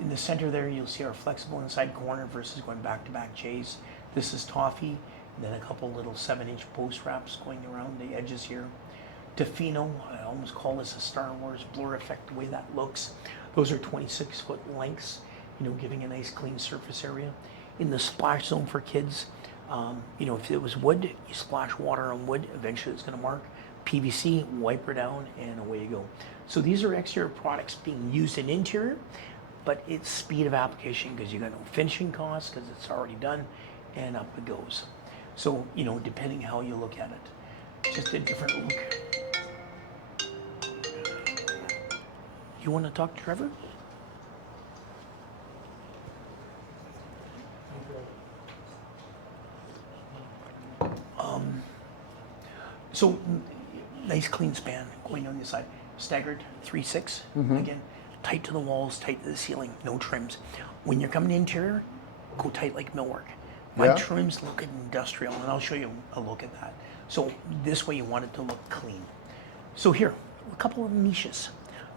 In the center there, you'll see our flexible inside corner versus going back-to-back J's. This is toffee, and then a couple little 7-inch post wraps going around the edges here. Tofino, I almost call this a Star Wars blur effect, the way that looks. Those are 26-foot lengths, you know, giving a nice clean surface area. In the splash zone for kids, you know, if it was wood, you splash water on wood, eventually it's going to mark. PVC, wipe her down, and away you go. So these are exterior products being used in interior, but it's speed of application because you got no finishing costs because it's already done, and up it goes. So, you know, depending how you look at it, just a different look. You want to talk to Trevor? So nice clean span going on the side, staggered 3/6. Again, tight to the walls, tight to the ceiling, no trims. When you're coming interior, go tight like millwork. My Yeah. trims look industrial, and I'll show you a look at that. So this way you want it to look clean. So here, a couple of niches.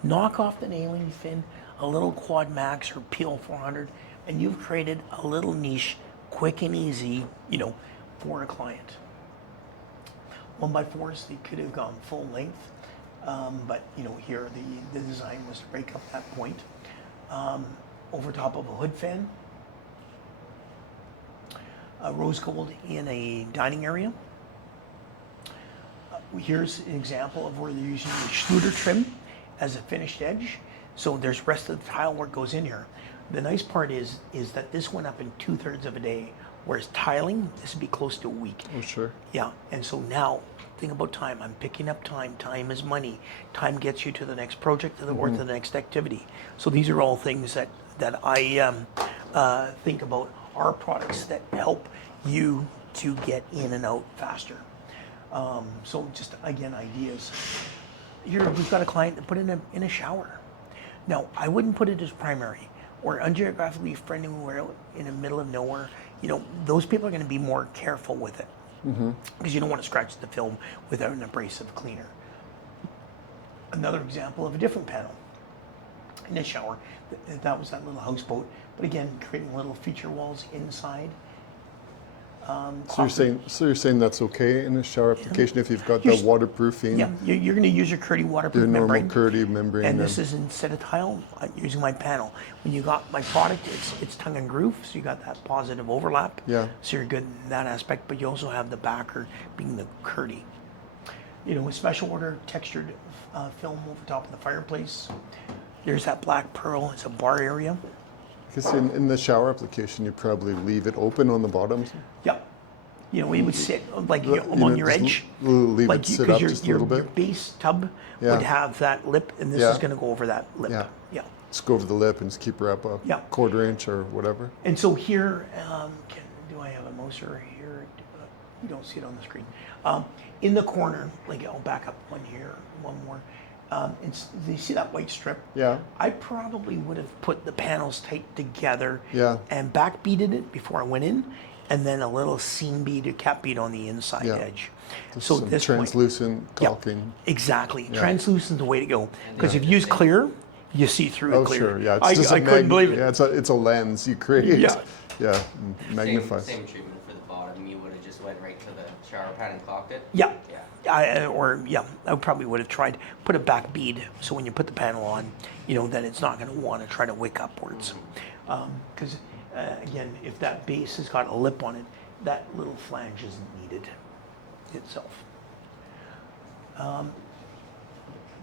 Knock off the nailing fin, a little Quad Max or PL 400, and you've created a little niche, quick and easy, you know, for a client. 1x4s, they could have gone full length, but you know, here the design was to break up that point. Over top of a hood fan, rose gold in a dining area. Here's an example of where they're using the Schluter trim as a finished edge. So there's rest of the tile work goes in here. The nice part is that this went up in 2/3 of a day, whereas tiling, this would be close to a week. Oh, sure. Yeah, and so now, think about time. I'm picking up time. Time is money. Time gets you to the next project or to the next activity. So these are all things that I think about our products that help you to get in and out faster. So just, again, ideas. Here, we've got a client that put in a shower. Now, I wouldn't put it as primary or ungeographically friendly where out in the middle of nowhere. You know, those people are going to be more careful with it because you don't want to scratch the film without an abrasive cleaner. Another example of a different panel in a shower. That was that little houseboat, but again, creating little feature walls inside. So you're saying that's okay in a shower application if you've got You're the waterproofing, Yeah, you're going to use your Curdy the waterproof normal membrane. Curdy membrane. And this is instead of tile, I'm using my panel. When you got my product, it's tongue and groove, so you got that positive overlap. Yeah. So you're good in that aspect, but you also have the backer being the Curdy. You know, a special order textured film over top of the fireplace. There's that black pearl. It's a bar area. Because in the shower application, you probably leave it open on the bottom. Yep. You know, it would sit like You along know, your just edge. leave like it sit up just a little your bit. base tub Yeah. would have that lip, and this Yeah. is going to go over that lip. Yeah. Yeah. Just go over the lip and just keep her up a Yeah. 1/4 inch or whatever. And so here, do I have a moser here? You don't see it on the screen. In the corner, like I'll back up one here, one more. You see that white strip? Yeah. I probably would have put the panels tight together Yeah. and back beaded it before I went in, and then a little seam bead or cap bead on the inside Yeah. edge. Just So some this way- translucent Yeah, caulking. exactly. Yeah. Translucent's the way to go. And Because they if are you the use same. clear, you see through it Oh, clear. sure. Yeah. It's I just a couldn't believe it. Yeah, it's a lens you create. Yeah. Yeah. Magnifies. Same treatment for the bottom. You would have just went right to the shower pad and caulked it. Yeah. Yeah. I probably would have tried put a back bead so when you put the panel on, that it's not going to want to try to wick upwards. Because again, if that base has got a lip on it, that little flange isn't needed itself. So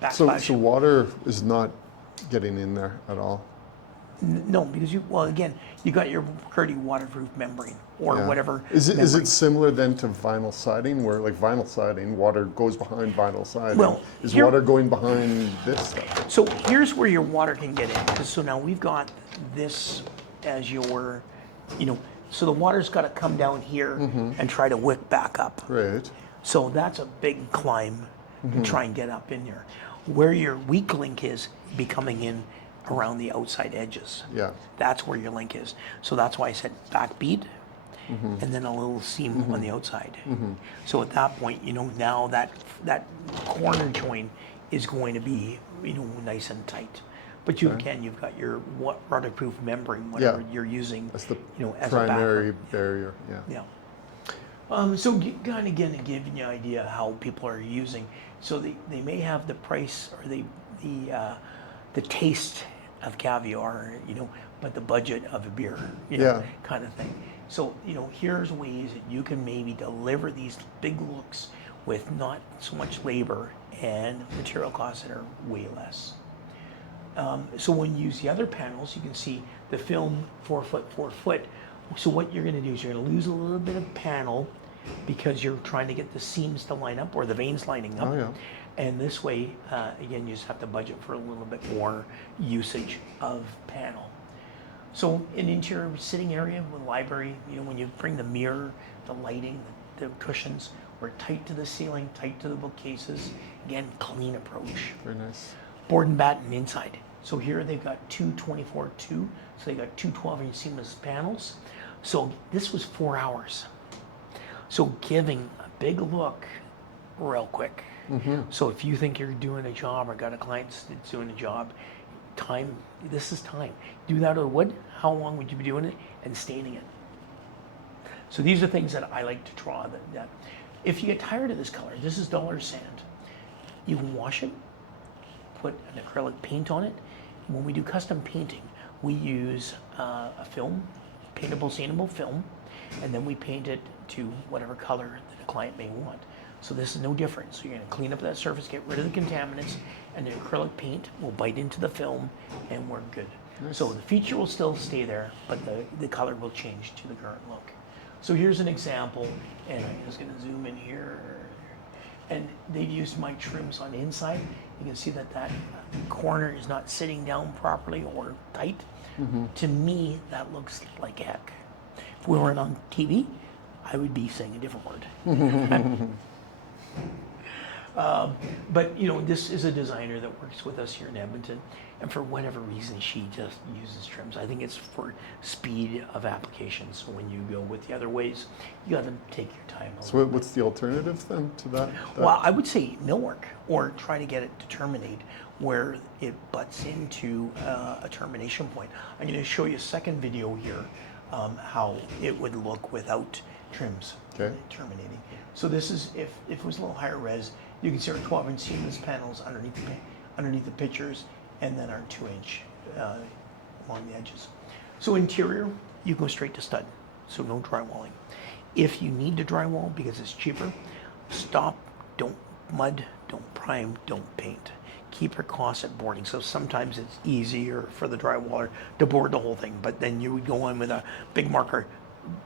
Backsplash. water is not getting in there at all. No, because you got your pretty waterproof membrane or Yeah. whatever. Is membrane. it similar then to vinyl siding, where like vinyl siding, water goes behind vinyl siding? Well, is here- water going behind this stuff? So here's where your water can get in. 'Cause so now we've got this as your, so the water's got to come down here and try to wick back up. Right. So that's a big climb to try and get up in there. Where your weak link is be coming in around the outside edges. Yeah. That's where your link is. So that's why I said back bead and then a little seam on the outside. So at that point, now that corner joint is going to be, nice and tight. But you've got your waterproof membrane, whatever you're using, That's the as a primary backup. barrier. Yeah. Yeah. So kind of again giving you an idea how people are using. So they may have the price or the taste of caviar, but the budget of a beer, Yeah. kind of thing. So here's ways that you can maybe deliver these big looks with not so much labor and material costs that are way less. So when you use the other panels, you can see the film 4 foot, 4 foot. So what you're going to do is you're going to lose a little bit of panel because you're trying to get the seams to line up or the veins lining up. Oh, yeah. And this way, again, you just have to budget for a little bit more usage of panel. So an interior sitting area with library, when you bring the mirror, the lighting, the cushions, we're tight to the ceiling, tight to the bookcases. Again, clean approach. Very nice. Board and batten inside. So here they've got two 24-2, so they got two 12-inch seamless panels. So this was 4 hours. So giving a big look real quick. So if you think you're doing a job or got a client that's doing a job, this is time. Do that out of wood, how long would you be doing it? And staining it. So these are things that I like to draw. That if you get tired of this color, this is dollar sand. You can wash it, put an acrylic paint on it. When we do custom painting, we use a film, paintable, stainable film, and then we paint it to whatever color that the client may want. So this is no different. So you're going to clean up that surface, get rid of the contaminants, and the acrylic paint will bite into the film, and we're good. So the feature will still stay there, but the color will change to the current look. So here's an example, and I'm just going to zoom in here. And they've used my trims on the inside. You can see that corner is not sitting down properly or tight. To me, that looks like heck. If we weren't on TV, I would be saying a different word. But this is a designer that works with us here in Edmonton, and for whatever reason, she just uses trims. I think it's for speed of application. So when you go with the other ways, you got to take your time. So what's the alternative then to that? Well, I would say millwork, or try to get it to terminate where it butts into a termination point. I'm going to show you a second video here, how it would look without trims terminating. So this is, if it was a little higher res, you can see our 12-inch seamless panels underneath the pictures, and then our 2-inch along the edges. So interior, you go straight to stud, so no drywalling. If you need to drywall because it's cheaper, stop, don't mud, don't prime, don't paint. Keep your costs at boarding. So sometimes it's easier for the drywaller to board the whole thing, but then you would go in with a big marker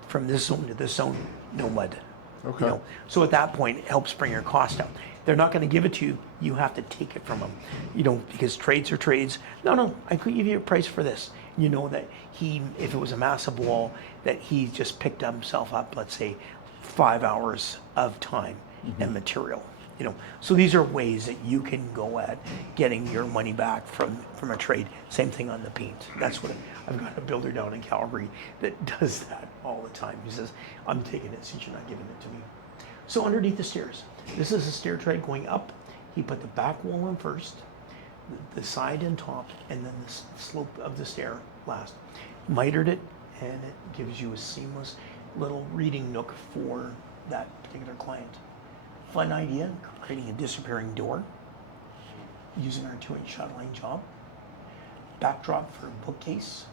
from this zone to this zone, no mud. Okay. So at that point, it helps bring your cost down. They're not going to give it to you. You have to take it from them, because trades are trades. No, I could give you a price for this. You know that if it was a massive wall, that he just picked himself up, let's say, 5 hours of time and material. You know, so these are ways that you can go at getting your money back from a trade. Same thing on the paint. That's what I've got a builder down in Calgary that does that all the time. He says, I'm taking it since you're not giving it to me. So underneath the stairs, this is a stair tread going up. He put the back wall in first, the side and top, and then the slope of the stair last. Mitered it, and it gives you a seamless little reading nook for that particular client. Fun idea, creating a disappearing door using our 2-inch shotline job. Backdrop for a bookcase.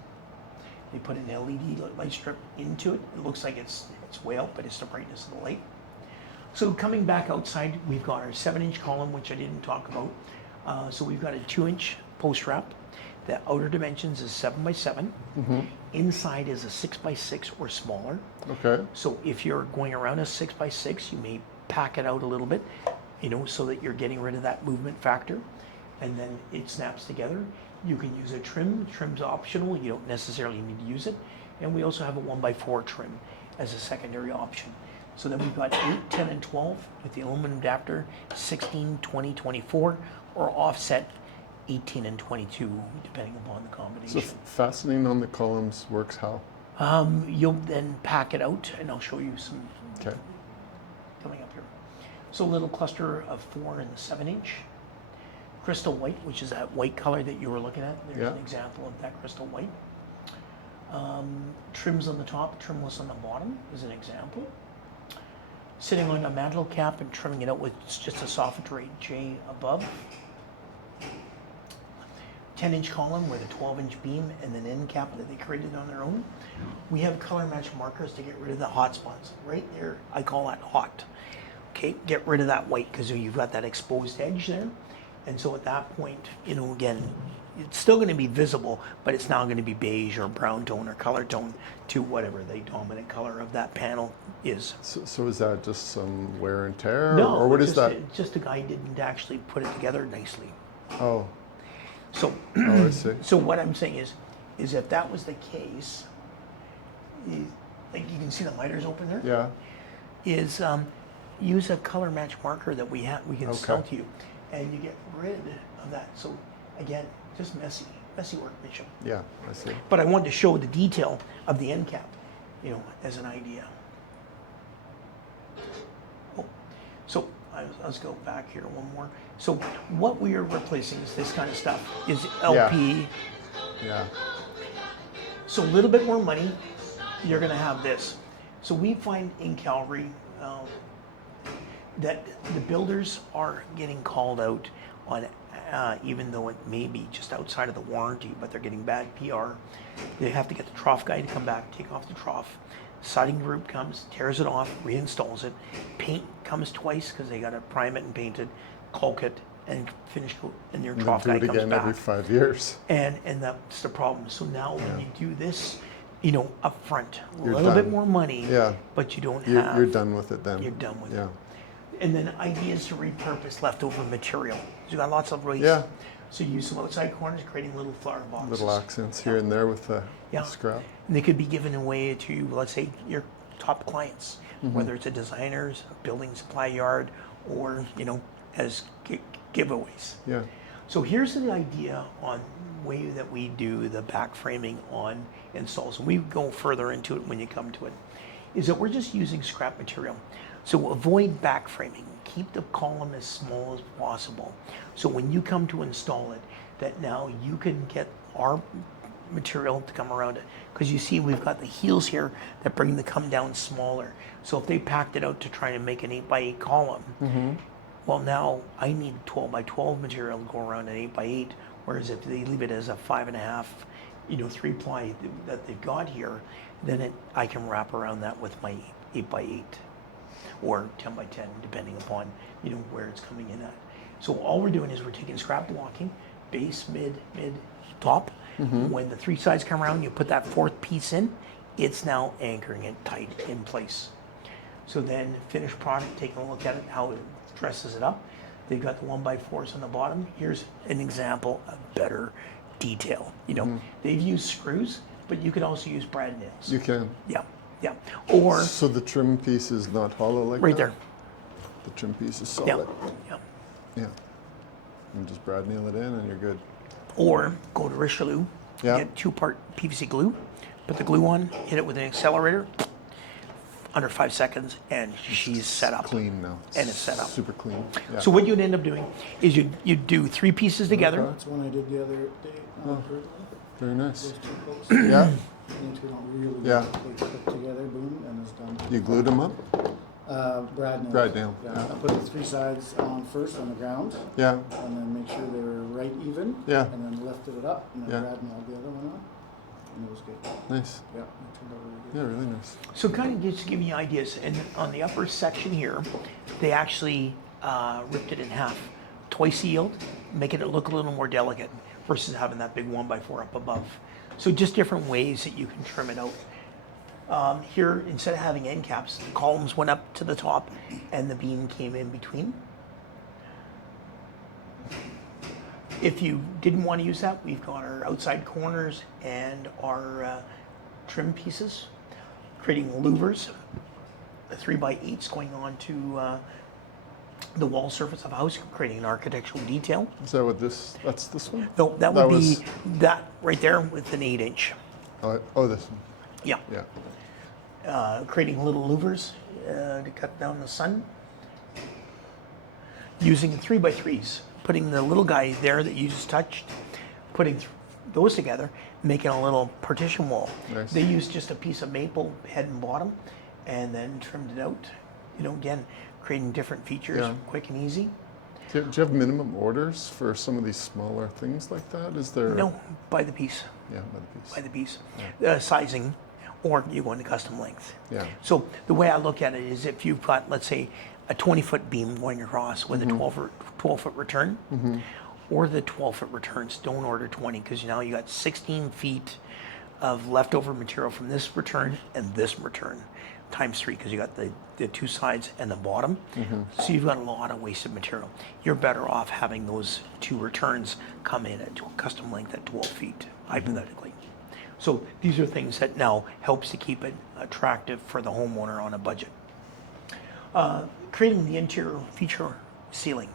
They put an LED light strip into it. It looks like it's way out, but it's the brightness of the light. So coming back outside, we've got our 7-inch column, which I didn't talk about. So we've got a 2-inch post wrap. The outer dimensions is 7 by 7. Inside is a 6 by 6 or smaller. Okay. So if you're going around a 6 by 6, you may pack it out a little bit, you know, so that you're getting rid of that movement factor, and then it snaps together. You can use a trim. Trim's optional. You don't necessarily need to use it. And we also have a 1x4 trim as a secondary option. So then we've got 8, 10, and 12 with the aluminum adapter, 16, 20, 24, or offset 18 and 22, depending upon the So combination. fastening on the columns works how? You'll then pack it out, and I'll show you some Okay. coming up here. So a little cluster of 4 in the 7-inch. Crystal white, which is that white color that you were looking at. There's Yeah. an example of that crystal white. Trims on the top, trimless on the bottom is an example. Sitting on a mantle cap and trimming it out with just a soffit rate J above. 10-inch column with a 12-inch beam and an end cap that they created on their own. We have color match markers to get rid of the hot spots. Right there, I call that hot. Okay, get rid of that white because you've got that exposed edge there. And so at that point, you know, again, it's still going to be visible, but it's now going to be beige or brown tone or color tone to whatever the dominant color of that panel is. So is that just some wear and tear? No, Or what is just that? just a guy didn't actually put it together nicely. Oh, So, I see. so what I'm saying is if that was the case, like you can see the miters open there, Yeah. is use a color match marker that we can sell Okay. to you, and you get rid of that. So again, just messy workmanship. Yeah, I see. But I wanted to show the detail of the end cap, you know, as an idea. Oh, so let's go back here one more. So what we are replacing is this kind of stuff, is LP. Yeah. So a little bit more money, you're gonna have this. So we find in Calgary that the builders are getting called out on, even though it may be just outside of the warranty, but they're getting bad PR. They have to get the trough guy to come back, take off the trough. Siding group comes, tears it off, reinstalls it. Paint comes twice because they gotta prime it and paint it, caulk it, and finish coat, and your And then trough do guy it comes again back. every 5 years. And that's the problem. So now when you do this, you know, up front, a You're little bit done. more money, Yeah. but you don't You're, have. you're done with it then. You're done with Yeah. it. And then ideas to repurpose leftover material. So you got lots of ways. Yeah. So you use some outside corners, creating little flower boxes. Little accents here and there with the Yeah. scrap. And they could be given away to, let's say, your top clients, Mm-hmm. whether it's a designer's, a building supply yard, or, you know, as giveaways. Yeah. So here's the idea on way that we do the back framing on installs. And we go further into it when you come to it. Is that we're just using scrap material. So avoid back framing. Keep the column as small as possible. So when you come to install it, that now you can get our material to come around it. Because you see we've got the heels here that bring the come down smaller. So if they packed it out to try and make an 8x8 column, well, now I need 12 by 12 material to go around an 8 by 8. Whereas if they leave it as a 5.5, you know, 3-ply that they've got here, then I can wrap around that with my 8 by 8 or 10 by 10, depending upon, you know, where it's coming in at. So all we're doing is we're taking scrap blocking, base, mid, top. When the 3 sides come around, you put that 4th piece in, it's now anchoring it tight in place. So then finished product, taking a look at it, how it dresses it up. They've got the 1x4s on the bottom. Here's an example of better detail. You know, they've used screws, but you could also use brad nails. You can. Yeah. Or So the trim piece is not hollow like right that? there. the trim piece is Yeah, solid. yeah. Yeah. And just brad nail it in and you're good. Or go to Richelieu, Yeah. get 2-part PVC glue, put the glue on, hit it with an accelerator, under 5 seconds, and she's set up. Clean now. And it's set up. Super clean. Yeah. So what you'd end up doing is you'd do 3 pieces together. That's one I did the other day. Very nice. Those 2 quotes. Yeah. These 2 don't really Yeah. they put together, boom, and it's done. You glued them up? Brad nail. Brad nail, Yeah. yeah. I put the 3 sides on first on the ground, Yeah. and then make sure they were right even. Yeah. And then lifted it up, and then Yeah. Brad nailed the other one on, and it was good. Nice. Yeah, it turned out really good. Yeah, really nice. So kind of just to give you ideas, and on the upper section here, they actually ripped it in half, twice yield, making it look a little more delicate versus having that big 1x4 up above. So just different ways that you can trim it out. Here, instead of having end caps, the columns went up to the top and the beam came in between. If you didn't want to use that, we've got our outside corners and our trim pieces, creating louvers, the 3x8s going on to the wall surface of a house, creating an architectural detail. Is that what that's this one? No, that That would was- be that right there with an 8-inch. Oh, this one. Yeah. Yeah. Creating little louvers to cut down the sun. Using 3x3s, putting the little guy there that you just touched, putting those together, making a little partition wall. Nice. They used just a piece of maple head and bottom and then trimmed it out. You know, again, creating different features, Yeah. quick and easy. Do you have minimum orders for some of these smaller things like that? Is there? No, by the piece, Yeah, by the piece. by the piece. Sizing, or you go into custom length. Yeah. So the way I look at it is if you've got, let's say, a 20-foot beam going across with a 12-foot return, or the 12-foot returns, don't order 20 because now you got 16 feet of leftover material from this return and this return, times 3 because you got the 2 sides and the bottom. So you've got a lot of wasted material. You're better off having those 2 returns come in at custom length at 12 feet, hypothetically. So these are things that now helps to keep it attractive for the homeowner on a budget. Creating the interior feature ceiling.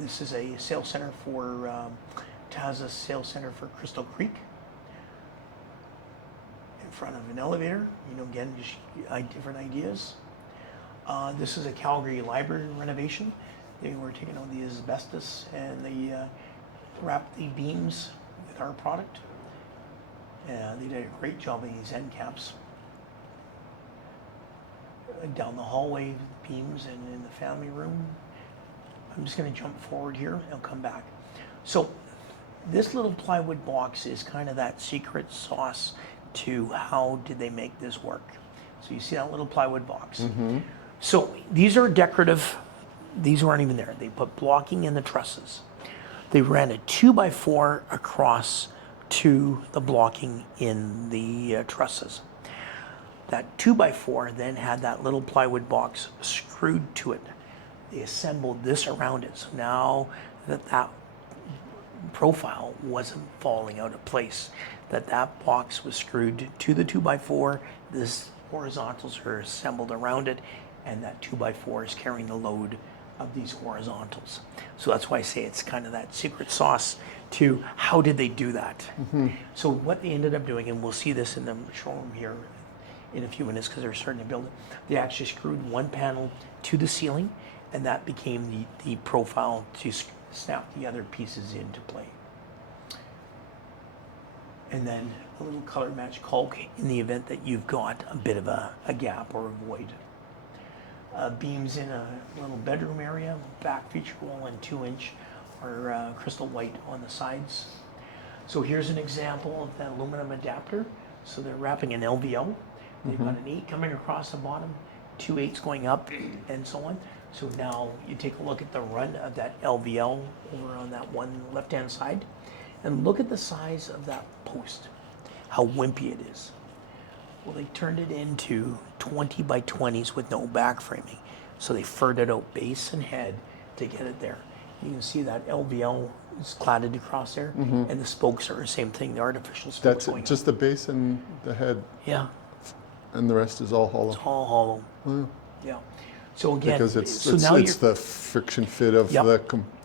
This is a sales center for Taza Sales Center for Crystal Creek. In front of an elevator, you know, again, just different ideas. This is a Calgary library renovation. They were taking out the asbestos and they wrapped the beams with our product. They did a great job of these end caps. Down the hallway, beams, and in the family room. I'm just going to jump forward here and I'll come back. So this little plywood box is kind of that secret sauce to how did they make this work. So you see that little plywood box. So these are decorative. These weren't even there. They put blocking in the trusses. They ran a 2x4 across to the blocking in the trusses. That 2x4 then had that little plywood box screwed to it. They assembled this around it. So now that profile wasn't falling out of place, that box was screwed to the 2x4, this horizontals are assembled around it, and that 2x4 is carrying the load of these horizontals. So that's why I say it's kind of that secret sauce to how did they do that. So what they ended up doing, and we'll see this in the showroom here in a few minutes because they're starting to build it, they actually screwed one panel to the ceiling, and that became the profile to snap the other pieces into play. And then a little color match caulk in the event that you've got a bit of a gap or a void. Beams in a little bedroom area, back feature wall and 2-inch are crystal white on the sides. So here's an example of that aluminum adapter. So they're wrapping an LVL. They've got an 8 coming across the bottom, 2 8s going up, and so on. So now you take a look at the run of that LVL over on that one left-hand side, and look at the size of that post, how wimpy it is. Well, they turned it into 20x20s with no back framing. So they furred it out base and head to get it there. You can see that LVL is cladded across there, and the spokes are the same thing, the artificial spokes That's going it, just the base and the head, Yeah, and the rest is all hollow. it's all hollow. Wow. Yeah. So again, Because it's so now it's you're, the friction fit of Yep.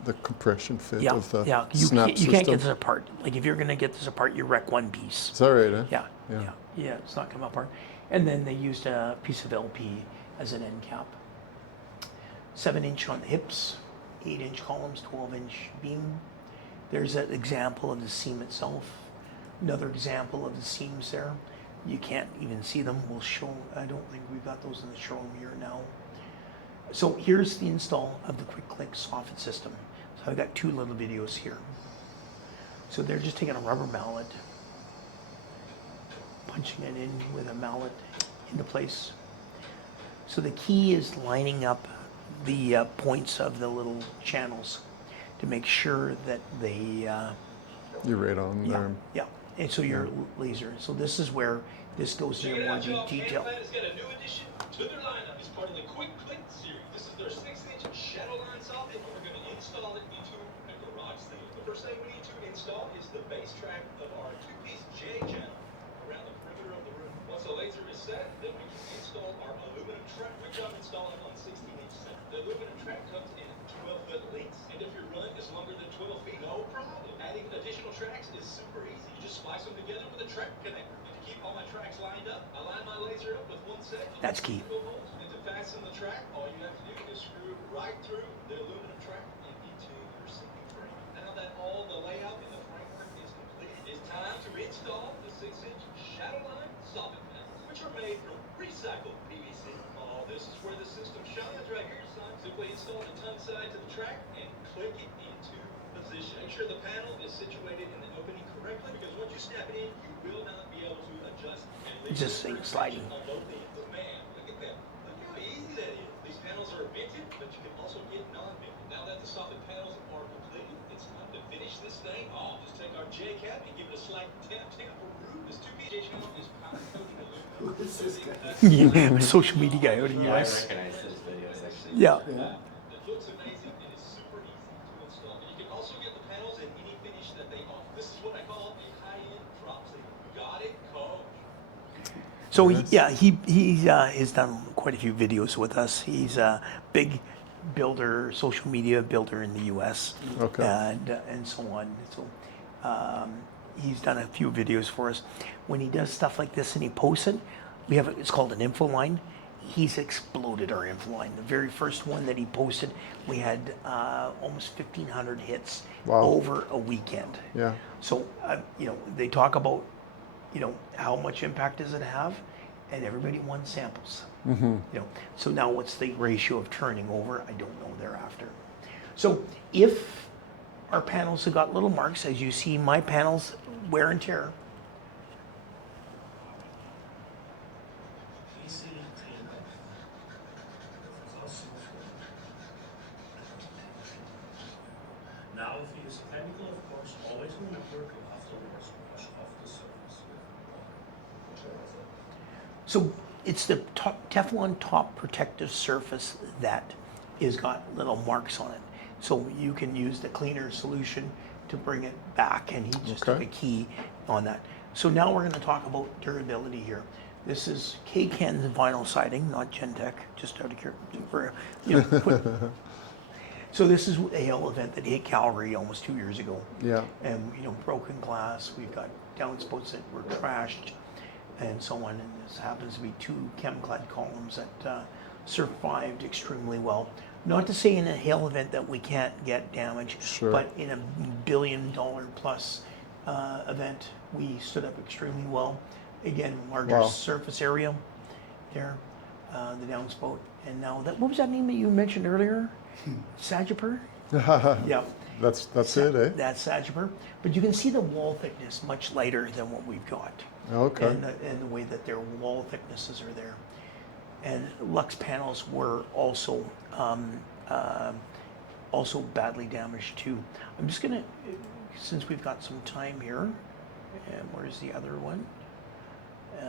the compression fit yeah, of the yeah, snap you can't get system. this apart. Like if you're gonna get this apart, you wreck one piece. Is that right? Eh? Yeah, Yeah. yeah, it's not coming apart. And then they used a piece of LP as an end cap. 7-inch on the hips, 8-inch columns, 12-inch beam. There's an example of the seam itself. Another example of the seams there. You can't even see them. We'll show, I don't think we've got those in the showroom here now. So here's the install of the quick click soffit system. So I've got two little videos here. So they're just taking a rubber mallet, punching it in with a mallet into place. So the key is lining up the points of the little channels to make sure that they, You're right on yeah, there. yeah. And so your laser. So this is where this goes Check into it more out, y'all. detail. Chemclad has got a new addition to their lineup. It's part of the Quick Click series. This is their 6-inch shadow line soffit, and we're going to install it into a garage thing. The first thing we need to install is the base track of our 2-piece J channel around the perimeter of the room. Once the laser is set, then we can install our aluminum track. Good job installing on 16-inch set. The aluminum track comes in 12-foot lengths, and if your run is longer than 12 feet, no problem. Adding additional tracks is super easy. You just splice them together with a track connector. And to keep all my tracks lined up, I line my laser up with one set of That's key. screw holes. And to fasten the track, all you have to do is screw right through the aluminum track and into your sinking frame. Now that all the layout and the framework is complete, it's time to install the 6-inch shadow line soffit panels, which are made from recycled PVC. Oh, this is where the system shines right here, son. Simply install the tongue side to the track and click it into position. Make sure the panel is situated in the opening correctly, because once you snap it in, you will not be able to adjust and leave Just the sliding. on both ends. But man, look at that. Look how easy that is. These panels are vented, but you can also get non-vented. Now that the soffit panels are completed, it's time to finish this thing off. Just take our J cap and give it a slight tap for root. This 2-piece J channel is powder coated aluminum. Who is this guy? Social media guy out of the Yeah, I US. recognize those videos actually. Yeah. Yeah. It looks amazing and is super easy to install. And you can also get the panels in any finish that they offer. This is what I call a high-end drop ceiling. Got it, coach. So he has done quite a few videos with us. He's a big builder, social media builder in the U.S. Okay. and so on. So he's done a few videos for us. When he does stuff like this and he posts it, it's called an info line. He's exploded our info line. The very first one that he posted, we had almost 1,500 hits Wow. over a weekend. Yeah. So, they talk about, how much impact does it have? And everybody wants samples. So now what's the ratio of turning over? I don't know thereafter. So if our panels have got little marks, as you see my panels wear and tear, Now, if it is technical, of course, always remember to afterwards wash off the surface with water. so it's the Teflon top protective surface that is got little marks on it. So you can use the cleaner solution to bring it back, and he just took Okay. a key on that. So now we're going to talk about durability here. This is K-Ken's vinyl siding, not Gentech, just out of here for, So this is a hail event that hit Calgary almost 2 years ago. Yeah. And, broken glass, we've got downspouts that were trashed and so on. And this happens to be 2 Chemclad columns that survived extremely well. Not to say in a hail event that we can't get damage, Sure. but in a $1 billion plus event, we stood up extremely well. Again, larger Wow. surface area there, the downspout. And now what was that name that you mentioned earlier? Sagiper? Yeah. That's it, eh? That's Sagiper. But you can see the wall thickness much lighter than what we've got. Okay. And the way that their wall thicknesses are there. And Lux panels were also badly damaged too. I'm just gonna, since we've got some time here, and where's the other one? I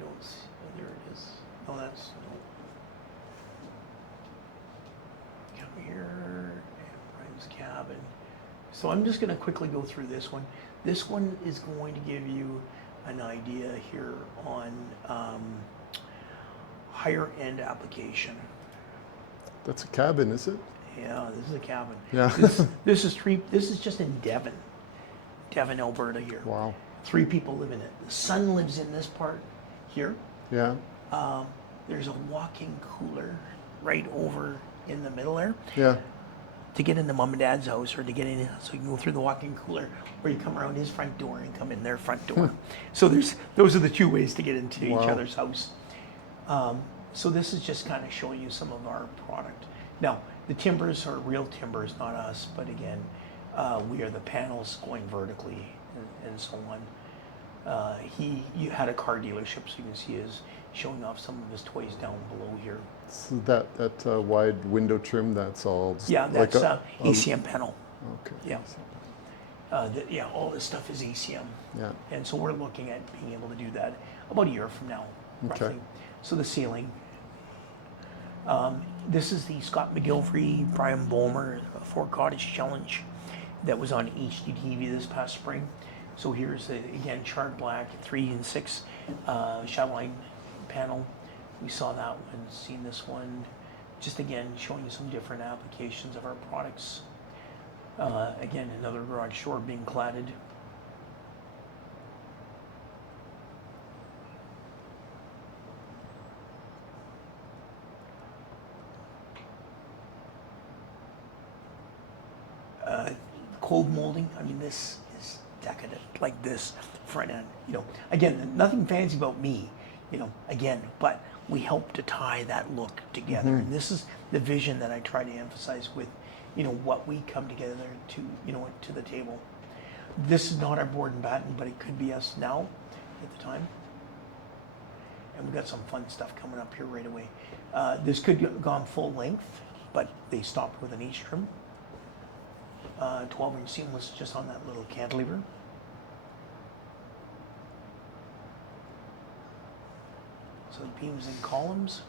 don't see, oh, there it is. Oh, that's, no. Come here, and Brian's cabin. So I'm just gonna quickly go through this one. This one is going to give you an idea here on higher end application. That's a cabin, is it? Yeah, this is a cabin. Yeah. This is just in Devon, Alberta here. Wow. 3 people live in it. The son lives in this part here. Yeah. There's a walk-in cooler right over in the middle there. Yeah. To get into mom and dad's house, or to get in, so you can go through the walk-in cooler, or you come around his front door and come in their front door. So those are the 2 ways to get into each Wow. other's house. So this is just kind of showing you some of our product. Now, the timbers are real timbers, not us, but again, we are the panels going vertically and so on. You had a car dealership, so you can see his showing off some of his toys down below here. So that wide window trim, that's all. Yeah, like that's ACM panel. Okay. Yeah. All this stuff is ACM. Yeah. And so we're looking at being able to do that about a year from now, roughly. Okay. So the ceiling. This is the Scott McGilvery, Brian Bulmer, Fort Cottage Challenge that was on HDTV this past spring. So here's, again, charred black, 3 and 6 shadowline panel. We saw that one, seen this one. Just again, showing you some different applications of our products. Again, another garage door being cladded. Cold molding, I mean, this is decadent, like this front end, again, nothing fancy about me, again, but we help to tie that look together. And this is the vision that I try to emphasize with, what we come together to, to the table. This is not our board and batten, but it could be us now at the time. And we've got some fun stuff coming up here right away. This could have gone full length, but they stopped with an H trim. 12-inch seamless just on that little cantilever. So the beams and columns.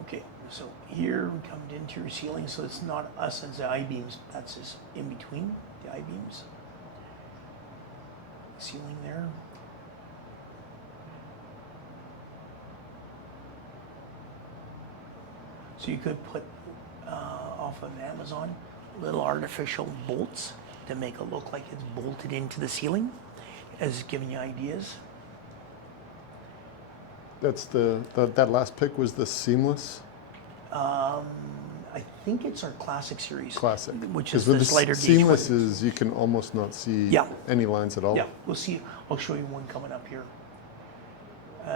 Okay, so here we come to interior ceiling, so it's not us as the I-beams, that's just in between the I-beams. Ceiling there. So you could put off of Amazon little artificial bolts to make it look like it's bolted into the ceiling, as giving you ideas. That's that last pick was the seamless. I think it's our classic series. Classic. Which is Because this lighter gauge seamless one. is you can almost not see Yeah. any lines at all. Yeah, we'll see. I'll show you one coming up here.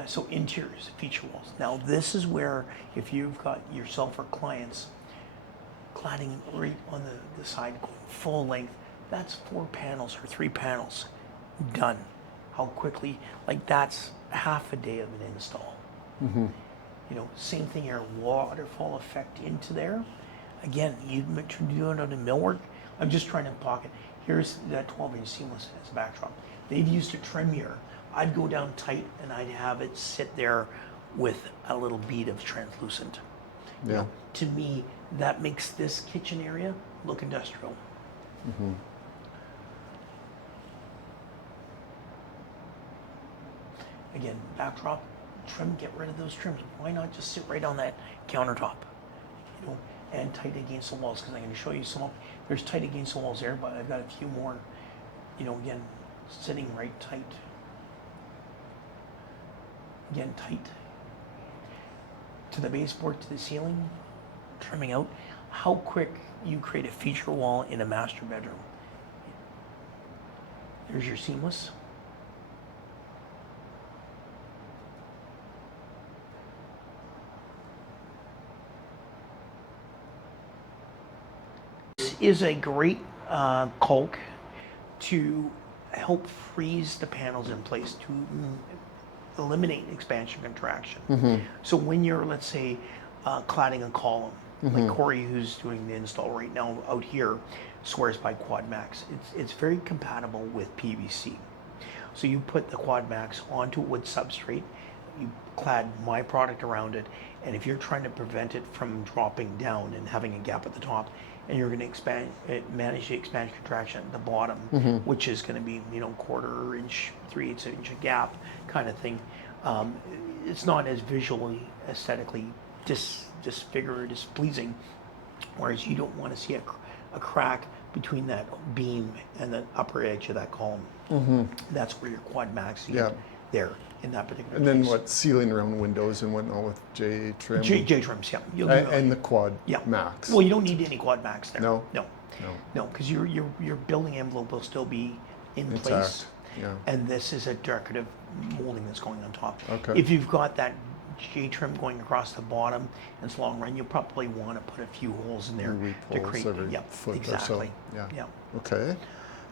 So interiors, feature walls. Now this is where, if you've got yourself or clients cladding right on the side going full length, that's 4 panels or 3 panels done. How quickly, like that's half a day of an install. Same thing here, waterfall effect into there. Again, you make sure you do it on the millwork. I'm just trying to pocket. Here's that 12-inch seamless as a backdrop. They've used a trim here. I'd go down tight and I'd have it sit there with a little bead of translucent. Yeah. To me, that makes this kitchen area look industrial. Again, backdrop, trim, get rid of those trims. Why not just sit right on that countertop? And tight against the walls, because I'm going to show you some. There's tight against the walls there, but I've got a few more, again, sitting right tight. Again, tight. To the baseboard, to the ceiling, trimming out. How quick you create a feature wall in a master bedroom. There's your seamless. This is a great caulk to help freeze the panels in place, to eliminate expansion contraction. So when you're, let's say, cladding a column, like Corey, who's doing the install right now out here, swears by Quad Max. It's very compatible with PVC. So you put the Quad Max onto a wood substrate, you clad my product around it, and if you're trying to prevent it from dropping down and having a gap at the top, and you're going to manage the expansion contraction at the bottom, which is going to be, you know, 1/4 inch, 3/8 inch gap kind of thing. It's not as visually, aesthetically disfigured, displeasing. Whereas you don't want to see a crack between that beam and the upper edge of that column. That's where your quad max is there in that particular And then case. what, sealing around windows and whatnot with J trim? J trims, yeah. You'll And the quad yeah. max? Well, you don't need any quad max there. No? No, because your building envelope will still be in place. Intact, yeah. And this is a decorative molding that's going on top. Okay. If you've got that J trim going across the bottom, and it's long run, you'll probably want to put a few holes in there Reap to holes create. every Yeah, foot or so. exactly. Yeah. Yeah. Okay,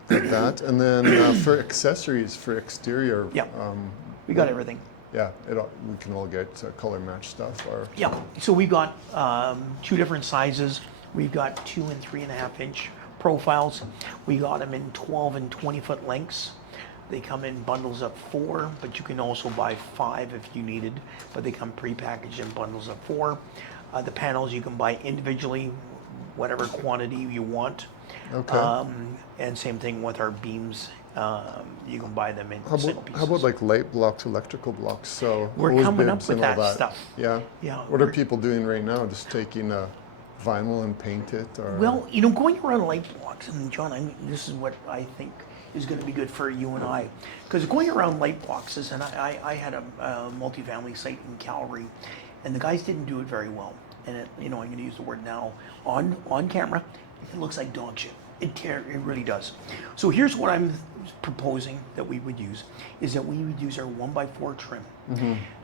like that. And then for accessories for exterior, Yeah. We got everything. yeah, we can all get color match stuff, or Yeah, so we've got 2 different sizes. We've got 2 and 3.5 inch profiles. We got them in 12 and 20 foot lengths. They come in bundles of 4, but you can also buy 5 if you needed, but they come prepackaged in bundles of 4. The panels you can buy individually, whatever quantity you want. Okay. And same thing with our beams. You can buy them in single pieces. how about like light blocks, electrical blocks? So We're hose coming up bibs with and all that stuff. Yeah. Yeah, What are we're- people doing right now? Just taking vinyl and paint it, or? Well, you know, going around light blocks, and John, this is what I think is going to be good for you and I, because going around light blocks is, and I had a multifamily site in Calgary, and the guys didn't do it very well, and I'm going to use the word now on camera, it looks like dog shit. It really does. So here's what I'm proposing that we would use, is that we would use our 1x4 trim.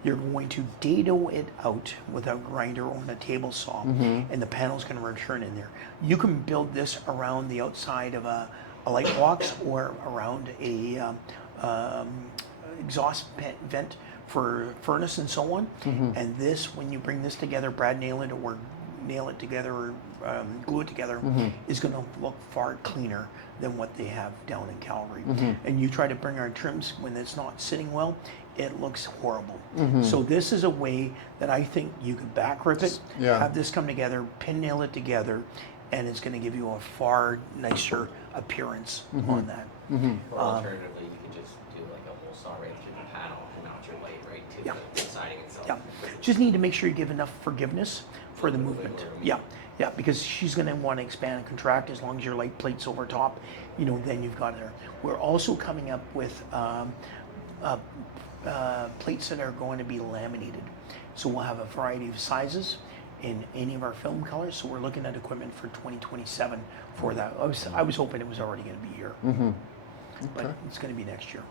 You're going to dado it out with a grinder on a table saw, and the panel's going to return in there. You can build this around the outside of a light box or around a exhaust vent for furnace and so on. And this, when you bring this together, Brad nail it together or glue it together, is going to look far cleaner than what they have down in Calgary. And you try to bring our trims when it's not sitting well, it looks horrible. So this is a way that I think you could back rip it, Yeah. have this come together, pin nail it together, and it's going to give you a far nicer appearance on that. Or alternatively, you could just do like a hole saw right through the panel and mount your light right to Yeah. the siding itself. Yeah, just need to make sure you give enough forgiveness for the movement. wiggle room. Yeah, because she's going to want to expand and contract as long as your light plate's over top, then you've got her. We're also coming up with plates that are going to be laminated. So we'll have a variety of sizes in any of our film colors. So we're looking at equipment for 2027 for that. I was hoping it was already going to be here, but it's going to be next year.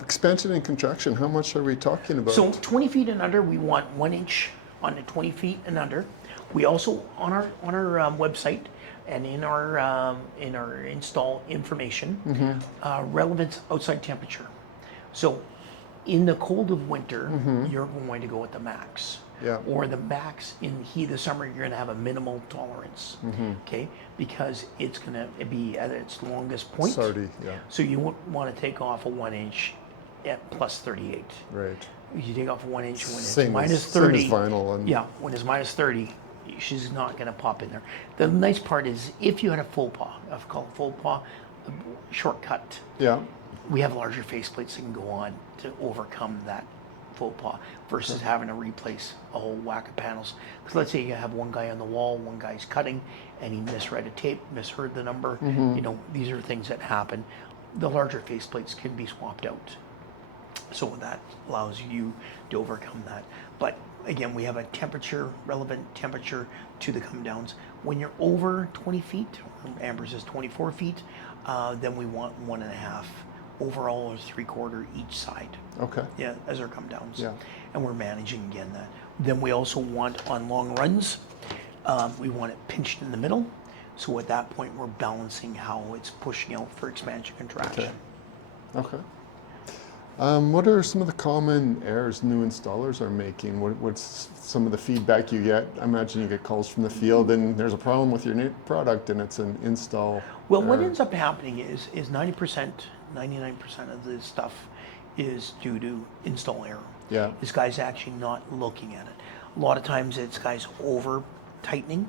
Expansion and contraction, how much are we talking about? So 20 feet and under, we want 1 inch on the 20 feet and under. We also, on our website and in our install information, relevant outside temperature. So in the cold of winter, you're going to go with the max. Yeah. Or the max in heat of the summer, you're going to have a minimal tolerance. Okay, because it's going to be at its longest point. Sardi, yeah. So you won't want to take off a 1 inch at plus 38. Right. You take off a 1 inch when it's Same minus as, same 30. as vinyl. And Yeah, when it's minus 30, she's not going to pop in there. The nice part is if you had a full paw, I've called full paw, shortcut, Yeah. we have larger faceplates that can go on to overcome that full paw versus having to replace a whole whack of panels. Because let's say you have one guy on the wall, one guy's cutting, and he misread a tape, misheard the number. These are things that happen. The larger faceplates can be swapped out. So that allows you to overcome that. But again, we have a relevant temperature to the come downs. When you're over 20 feet, Amber's is 24 feet, then we want 1.5. Overall is 3/4 each side. Okay. Yeah, as our come downs. Yeah. And we're managing again that. Then we also want on long runs, we want it pinched in the middle. So at that point, we're balancing how it's pushing out for expansion contraction. Okay. What are some of the common errors new installers are making? What's some of the feedback you get? I imagine you get calls from the field and there's a problem with your new product and it's an install. Well, what error. ends up happening is 99% of the stuff is due to install error. Yeah. is guys actually not looking at it. A lot of times it's guys over tightening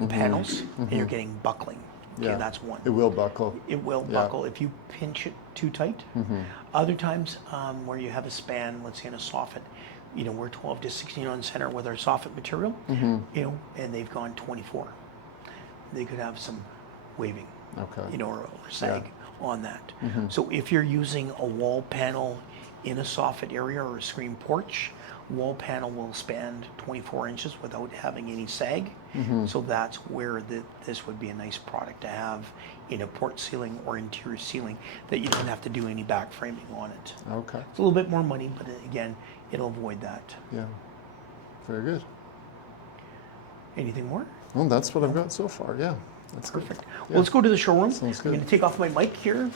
the panels and you're getting buckling. Okay, Yeah. that's one. It will buckle. It will Yeah. buckle if you pinch it too tight. Other times where you have a span, let's say in a soffit, you know, we're 12 to 16 on center with our soffit material, you know, and they've gone 24. They could have some waving, Okay. you know, or sag on that. So if you're using a wall panel in a soffit area or a screen porch, wall panel will span 24 inches without having any sag. So that's where this would be a nice product to have in a porch ceiling or interior ceiling that you don't have to do any back framing on it. Okay. It's a little bit more money, but again, it'll avoid that. Yeah. Very good. Anything more? Well, that's what I've got so far. Yeah. That's good. Perfect. Well, let's go to the showroom. Sounds I'm good. going to take off my mic here.